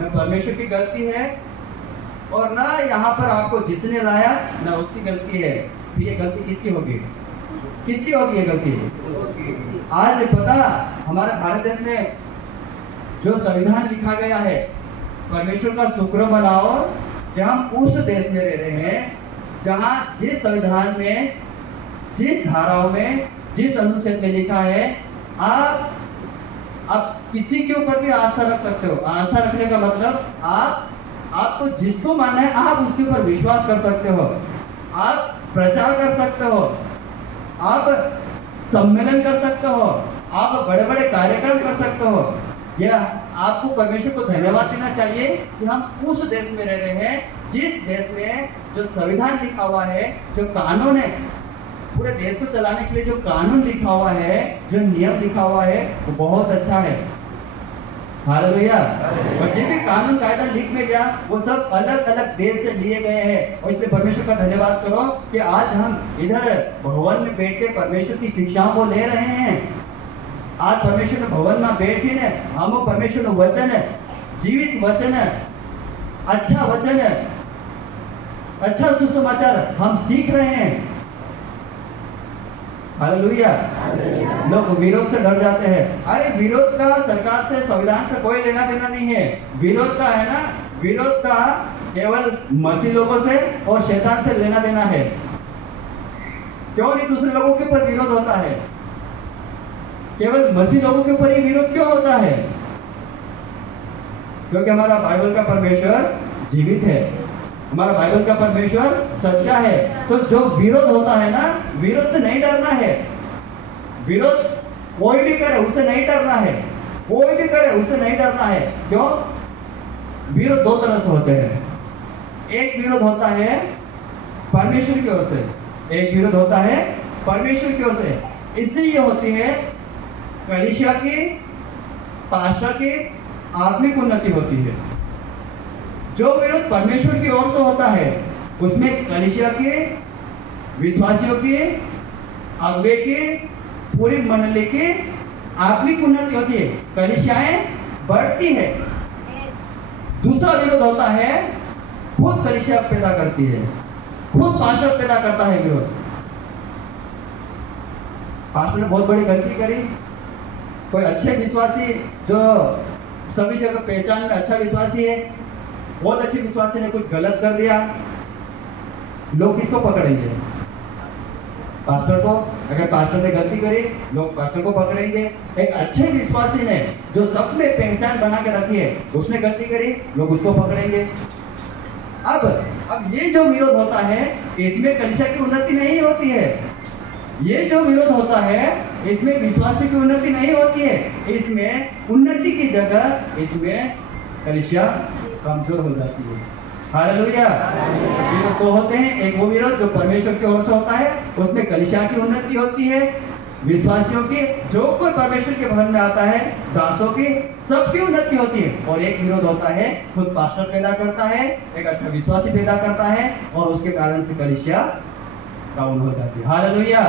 न परमेश्वर की गलती है, और ना यहाँ पर आपको जिसने लाया ना उसकी गलती है। फिर ये गलती किसकी होगी, किसकी होगी ये गलती? आज पता हमारे भारत देश में जो संविधान लिखा गया है, परमेश्वर का शुक्र मनाओ कि हम उस देश में रह रहे हैं जहाँ जिस संविधान में, जिस धाराओं में, जिस अनुच्छेद में लिखा है आप किसी के ऊपर भी आस्था रख सकते हो। आस्था रखने का मतलब आपको जिसको मानना है आप उसके ऊपर विश्वास कर सकते हो, आप प्रचार कर सकते हो, आप सम्मेलन कर सकते हो, आप बड़े बड़े कार्यक्रम कर सकते हो। यह आपको परमेश्वर को धन्यवाद देना चाहिए कि हम उस देश में रह रहे हैं जिस देश में जो संविधान लिखा हुआ है, जो कानून है, पूरे देश को चलाने के लिए जो कानून लिखा हुआ है, जो नियम लिखा हुआ है, वो बहुत अच्छा है। हालेलुया। और जो भी कानून कायदा लिख में गया वो सब अलग अलग देश से लिए गए हैं, और इसलिए परमेश्वर का धन्यवाद करो कि आज हम इधर भवन में बैठ के परमेश्वर की शिक्षाओं को ले रहे हैं। आज परमेश्वर के भवन में बैठे ने हम परमेश्वर का वचन है, जीवित वचन है, अच्छा वचन है, अच्छा सुसमाचार हम सीख रहे हैं। हालेलुया। लोग विरोध से डर जाते हैं। अरे विरोध का सरकार से, संविधान से कोई लेना देना नहीं है। विरोध का है ना, विरोध का केवल मसीह लोगों से और शैतान से लेना देना है। क्यों नहीं दूसरे लोगों के ऊपर विरोध होता है, केवल मसीह लोगों के ऊपर ही विरोध क्यों होता है? क्योंकि हमारा बाइबल का परमेश्वर जीवित है, हमारा बाइबल का परमेश्वर सच्चा है। तो जो विरोध होता है ना, विरोध से नहीं डरना है। विरोध कोई भी करे उससे नहीं डरना है, कोई भी करे उससे नहीं डरना है। क्यों? विरोध दो तरह से होते हैं। एक विरोध होता है परमेश्वर की ओर से, एक विरोध होता है परमेश्वर की ओर से। इससे ये होती है कलीसिया की, पास्टर की आत्मिक उन्नति होती है। जो विरोध परमेश्वर की ओर से होता है उसमें कलीसिया के, विश्वासियों की, अगुवे की, पूरी मंडली की आत्मिक उन्नति होती है, कलीसियाएं बढ़ती है। दूसरा विरोध होता है खुद कलीसिया पैदा करती है, खुद पास्टर पैदा करता है विरोध। पास्टर ने बहुत बड़ी गलती करी, कोई अच्छे विश्वासी जो सभी जगह पहचान में अच्छा विश्वासी है, बहुत अच्छे विश्वासी ने कुछ गलत कर दिया, लोग किसको पकड़ेंगे? पास्टर को। अगर पास्टर ने गलती करी, लोग पास्टर को पकड़ेंगे। एक अच्छे विश्वासी ने जो सब में पहचान बना के रखी है, उसने गलती करी, लोग उसको पकड़ेंगे। अब ये जो विरोध होता है, इसमें कलीसिया की उन्नति नहीं होती है। ये जो विरोध होता है, इसमें विश्वासी की उन्नति नहीं होती है। इसमें उन्नति की जगह इसमें कलीसिया कमजोर हो जाती है। हालेलुया। विरोध तो होते हैं, एक वो विरोध जो परमेश्वर की ओर से होता है, उसमें कलीसिया की उन्नति होती है, विश्वासियों की, जो कोई परमेश्वर के भवन में आता है, दासों की, सबकी उन्नति होती है। और एक विरोध होता है, खुद पास्टर पैदा करता है, एक अच्छा विश्वासी पैदा करता है, और उसके कारण से कलीसिया डाउन हो जाती है। हालेलुया।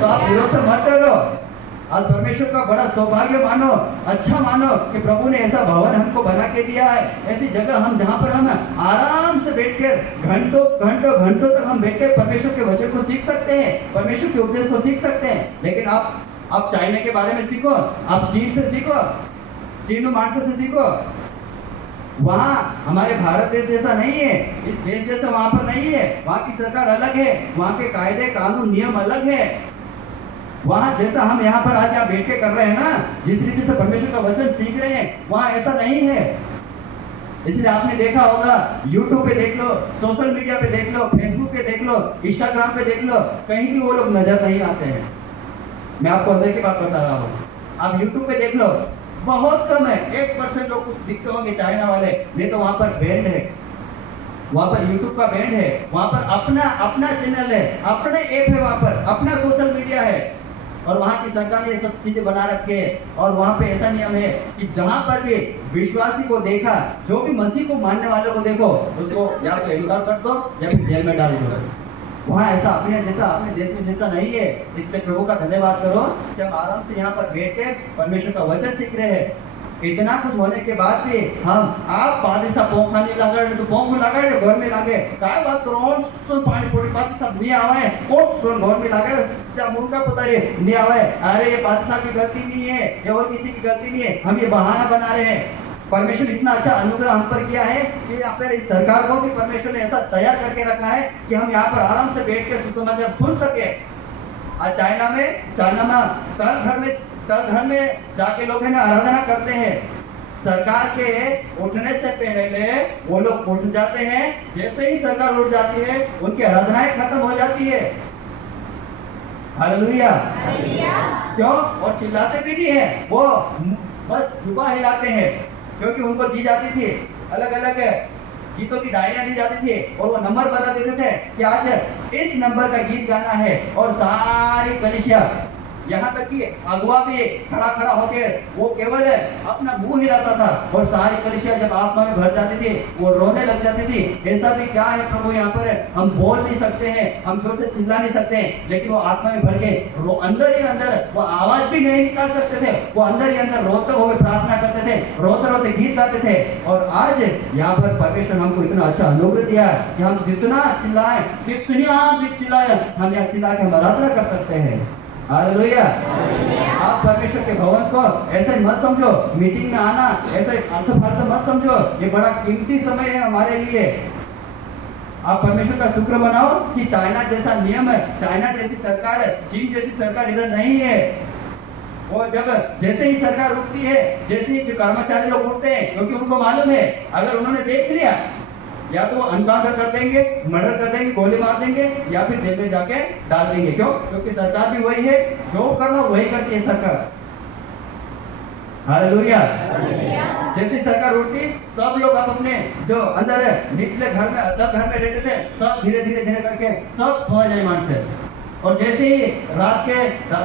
तो आप विरोध से मत डरो। आज परमेश्वर का बड़ा सौभाग्य मानो, अच्छा मानो कि प्रभु ने ऐसा भवन हमको बना के दिया है, ऐसी जगह हम जहाँ पर हम आराम से बैठकर घंटों घंटों घंटों तक हम बैठकर परमेश्वर के वचन को सीख सकते हैं, परमेश्वर के उपदेश को सीख सकते हैं। लेकिन आप चाइना के बारे में सीखो, आप चीन से सीखो, चीनू मार्स से सीखो। वहाँ हमारे भारत देश जैसा नहीं है, इस देश जैसा वहाँ पर नहीं है। वहाँ की सरकार अलग है, वहाँ के कायदे कानून नियम अलग है। वहाँ जैसा हम यहाँ पर आज यहाँ बैठ के कर रहे हैं ना, जिस रीति से परमेश्वर का वचन सीख रहे हैं, वहाँ ऐसा नहीं है। इसलिए आपने देखा होगा, YouTube पे देख लो, सोशल मीडिया पे देख लो, फेसबुक पे देख लो, इंस्टाग्राम पे देख लो, कहीं भी वो लोग नजर नहीं आते हैं। मैं आपको अंदर की बात बता रहा हूँ। आप YouTube पे देख लो, बहुत कम है, 1% लोग कुछ दिखते होंगे चाइना वाले, नहीं तो वहाँ पर बैंड है, वहाँ पर YouTube का बैंड है, वहाँ पर अपना चैनल है, अपने ऐप है, वहाँ पर अपना सोशल मीडिया है। और वहाँ की सरकार ने ये सब चीजें बना रखी है। और वहाँ पे ऐसा नियम है कि जहाँ पर भी विश्वासी को देखा, जो भी मसीह को मानने वालों को देखो, उसको या तो इनकार कर दो या फिर जेल में डाल दो। वहाँ ऐसा अपने देश में जैसा नहीं है। इसलिए प्रभु का धन्यवाद करो कि हम आराम से यहाँ पर बैठ के परमेश्वर का वचन सीख रहे हैं। इतना कुछ होने के बाद भी आप पादिसा पोंख खाने लगा तो पोंख लगा घर में लागे काय बात करो सुन पानी पूरी पादिसा नहीं आवे कोट सुन घर में लागे क्या मुर्गा पता रे नहीं आवे। अरे ये पादिसा की गलती नहीं है, ये और किसी की गलती नहीं है, हम ये बहाना बना रहे हैं। परमेश्वर इतना अच्छा अनुग्रह हम पर किया है कि यहाँ पर इस सरकार को भी परमेश्वर ने ऐसा तैयार करके रखा है कि हम यहाँ पर आराम से बैठ के सुसमाचार सुन सके। आज चाइना में घर में जाके लोग है ना आराधना करते हैं। सरकार के उठने से पहले वो लोग उठ जाते हैं, जैसे ही सरकार उठ जाती है उनकी आराधनाएं खत्म हो जाती है। हालेलुया। क्यों? और चिल्लाते भी नहीं है, वो बस जुबा हिलाते हैं, क्योंकि उनको दी जाती थी अलग अलग गीतों की डायरियां दी जाती थी और वो नंबर बता देते थे कि आज इस नंबर का गीत गाना है। और सारी कलीसिया, यहाँ तक कि अगुआ भी खड़ा होकर वो केवल अपना मुंह हिलाता था और सारी कलीसिया जब आत्मा में भर जाती थी वो रोने लग जाती थी। ऐसा भी क्या है प्रभु, यहाँ पर हम बोल नहीं सकते हैं, हम जोर से चिल्ला नहीं सकते हैं, लेकिन वो आत्मा में भर के अंदर ही अंदर वो आवाज भी नहीं निकाल सकते थे। वो अंदर ही अंदर रोते हुए प्रार्थना करते थे, रोते रोते गीत गाते थे। और आज यहाँ पर परमेश्वर हमको इतना अच्छा अनुग्रह दिया है कि हम जितना चिल्लाएं, जितना भी चिल्लाएं, हम यहाँ चिल्ला के हम आराधना कर सकते हैं। हालेलुया। आप परमेश्वर के भवन को ऐसे मत समझो, मीटिंग में आना ऐसे अर्थ मत समझो, ये बड़ा कीमती समय है हमारे लिए। आप परमेश्वर का शुक्र मनाओ कि चाइना जैसा नियम है, चाइना जैसी सरकार है, चीन जैसी सरकार इधर नहीं है। वो जब जैसे ही सरकार उठती है, जैसे ही जो कर्मचारी लोग उठते हैं, क्योंकि उनको मालूम है अगर उन्होंने देख लिया या तो वो अनकाउंटर कर देंगे, मर्डर कर देंगे, गोली मार देंगे या फिर जेल में जाके डाल देंगे। क्यों? क्योंकि सरकार भी वही है, जो करना वही करती है सरकार। हालेलुया। जैसे सरकार उठती, सब लोग आप अपने जो अंदर है निचले घर में रहते थे, सब धीरे धीरे करके सब थोड़ा जाए मान से। और जैसे ही रात के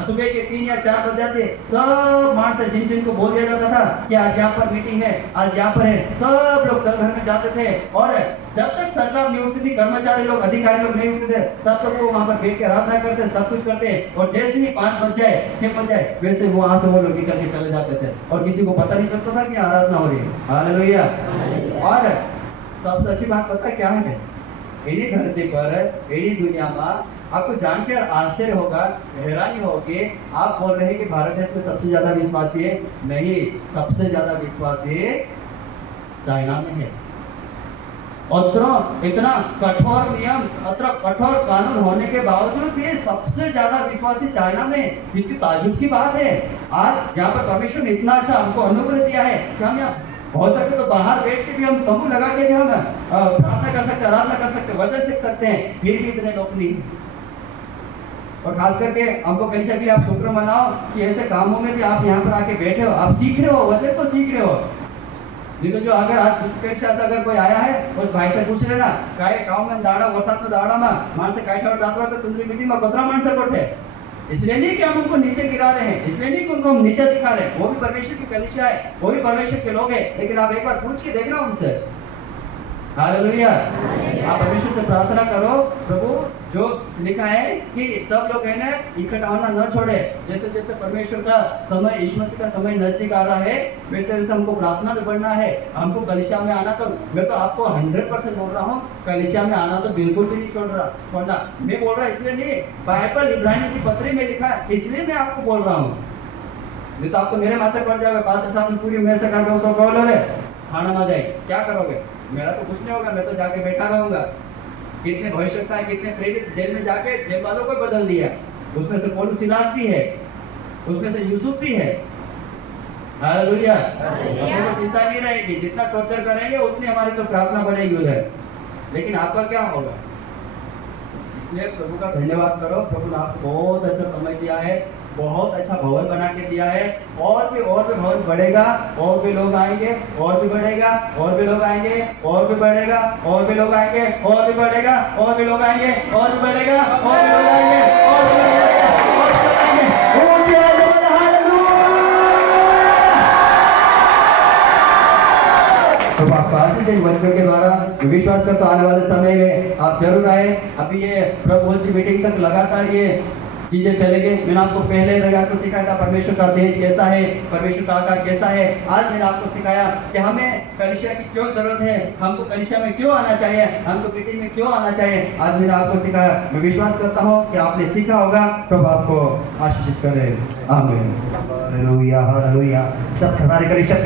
सुबह के 3 या 4 बज जाते, सब मार से जिनको बोल दिया जाता था कि आज यहाँ पर मीटिंग है, आज यहाँ पर है, सब लोग घर में जाते थे। और जब तक सरकार नहीं उठती थी, कर्मचारी लोग, अधिकारी लोग नहीं उठते थे, तब तक वो वहाँ पर बैठ के आराधना करते, सब कुछ करते। और जैसे ही 5 बज जाए, 6 बज जाए, वैसे वहाँ से वो लोग निकल के चले जाते थे और किसी को पता नहीं चलता था कि आराधना हो रही है। हालेलुया। और सबसे अच्छी बात पता क्या है, इन्हीं धरती पर, इन्हीं दुनिया में आपको जानकर आश्चर्य होगा, हैरानी होगी, आप बोल रहे हैं कि भारत देश में सबसे ज्यादा विश्वासी है। नहीं, सबसे ज्यादा विश्वासी चाइना में है। इतना कठोर नियम, इतना कठोर कानून होने के बावजूद भी सबसे ज्यादा विश्वासी चाइना में, जितनी ताजुब की बात है। आज यहाँ पर परमेश्वर ने इतना अच्छा हमको अनुग्रह दिया है कि हम यहाँ हो सके तो बाहर बैठ के भी हम तंबू लगा के भी हम प्रार्थना कर सकते हैं, आराधना कर सकते हैं, वचन सीख सकते हैं, फिर भी इतने लोग नहीं। और खास करके हमको कलिसिया के लिए आप शुक्र मनाओ कि ऐसे कामों में भी आप यहाँ पर आके बैठे हो, आप सीख रहे हो, वचन को सीख रहे हो। नहीं तो जो अगर आज कलिसिया से अगर कोई आया है उस भाई से पूछ लेना काय गाँव में दाड़ा वसात दाड़ा में माणसे काय ठेवत जातो तो तुमरी मीटिंग में कतरा माणसं कोठे। इसलिए नहीं कि हम उनको नीचे गिरा रहे हैं, इसलिए नहीं कि उनको हम नीचे दिखा रहे हैं, वो भी परमेश्वर की कलीसिया है, वो भी परमेश्वर के लोग हैं, लेकिन आप एक बार पूछ के देखना उनसे। हालेलुया। आप परमेश्वर से प्रार्थना करो, प्रभु जो लिखा है कि सब लोग है ना इकट्ठा होना न छोड़े। जैसे जैसे परमेश्वर का समय, यीशु मसीह का समय नजदीक आ रहा है, वैसे वैसे हमको प्रार्थना में बढ़ना है, हमको कलीसिया में आना। तो मैं तो आपको 100% बोल रहा हूँ, कलीसिया में आना तो बिल्कुल भी नहीं छोड़ना। मैं बोल रहा इसलिए नहीं, बाइबल इब्रानी की पत्री में लिखा है, इसलिए मैं आपको बोल रहा हूँ। नहीं तो आपको मेरे माथे पड़ जाएगा, पादरी साहब ने पूरी मैसे करके उसको कहो रे खाना ना जाए, क्या करोगे? मेरा तो कुछ नहीं होगा, मैं तो जाके बैठा रहूंगा। कितने भविष्यवक्ता, कितने प्रेरित जेल में जाके जेल वालों को बदल दिया, उसमें से पौलुस सिलास भी है, उसमें से यूसुफ भी है। हालेलुया। अपने को चिंता नहीं रहेगी, जितना टॉर्चर करेंगे उतनी हमारी तो प्रार्थना बढ़ेगी उधर, लेकिन आपका क्या होगा? इसलिए प्रभु का धन्यवाद करो, प्रभु ने आपको बहुत अच्छा समय दिया है, बहुत अच्छा भवन बना के दिया है, और भी भवन बढ़ेगा, और भी लोग आएंगे, और भी बढ़ेगा, और भी लोग आएंगे, और भी बढ़ेगा, और भी लोग आएंगे, और भी बढ़ेगा, और भी लोग आएंगे, और भी बढ़ेगा, और भी लोग आएंगे, और भी बढ़ेगा, और भी आएंगे। तो आप आज के वचन के द्वारा विश्वास करते आने वाले समय में आप जरूर आए। अभी ये प्रभु की मीटिंग तक लगातार ये चीजें चलेंगे। मैंने आपको पहले लगा को सिखाया था परमेश्वर का देश कैसा है, परमेश्वर का आकार कैसा है। आज मैंने आपको सिखाया कि हमें कलीसिया की क्यों जरूरत है, हमको कलीसिया में क्यों आना चाहिए, हमको मीटिंग में क्यों आना चाहिए। आज मैंने आपको सिखाया, मैं विश्वास करता हूँ कि आपने सीखा होगा। प्रभु आपको आशीषित करे। आमीन। Hallelujah, hallelujah. सब खसारे कलीसिया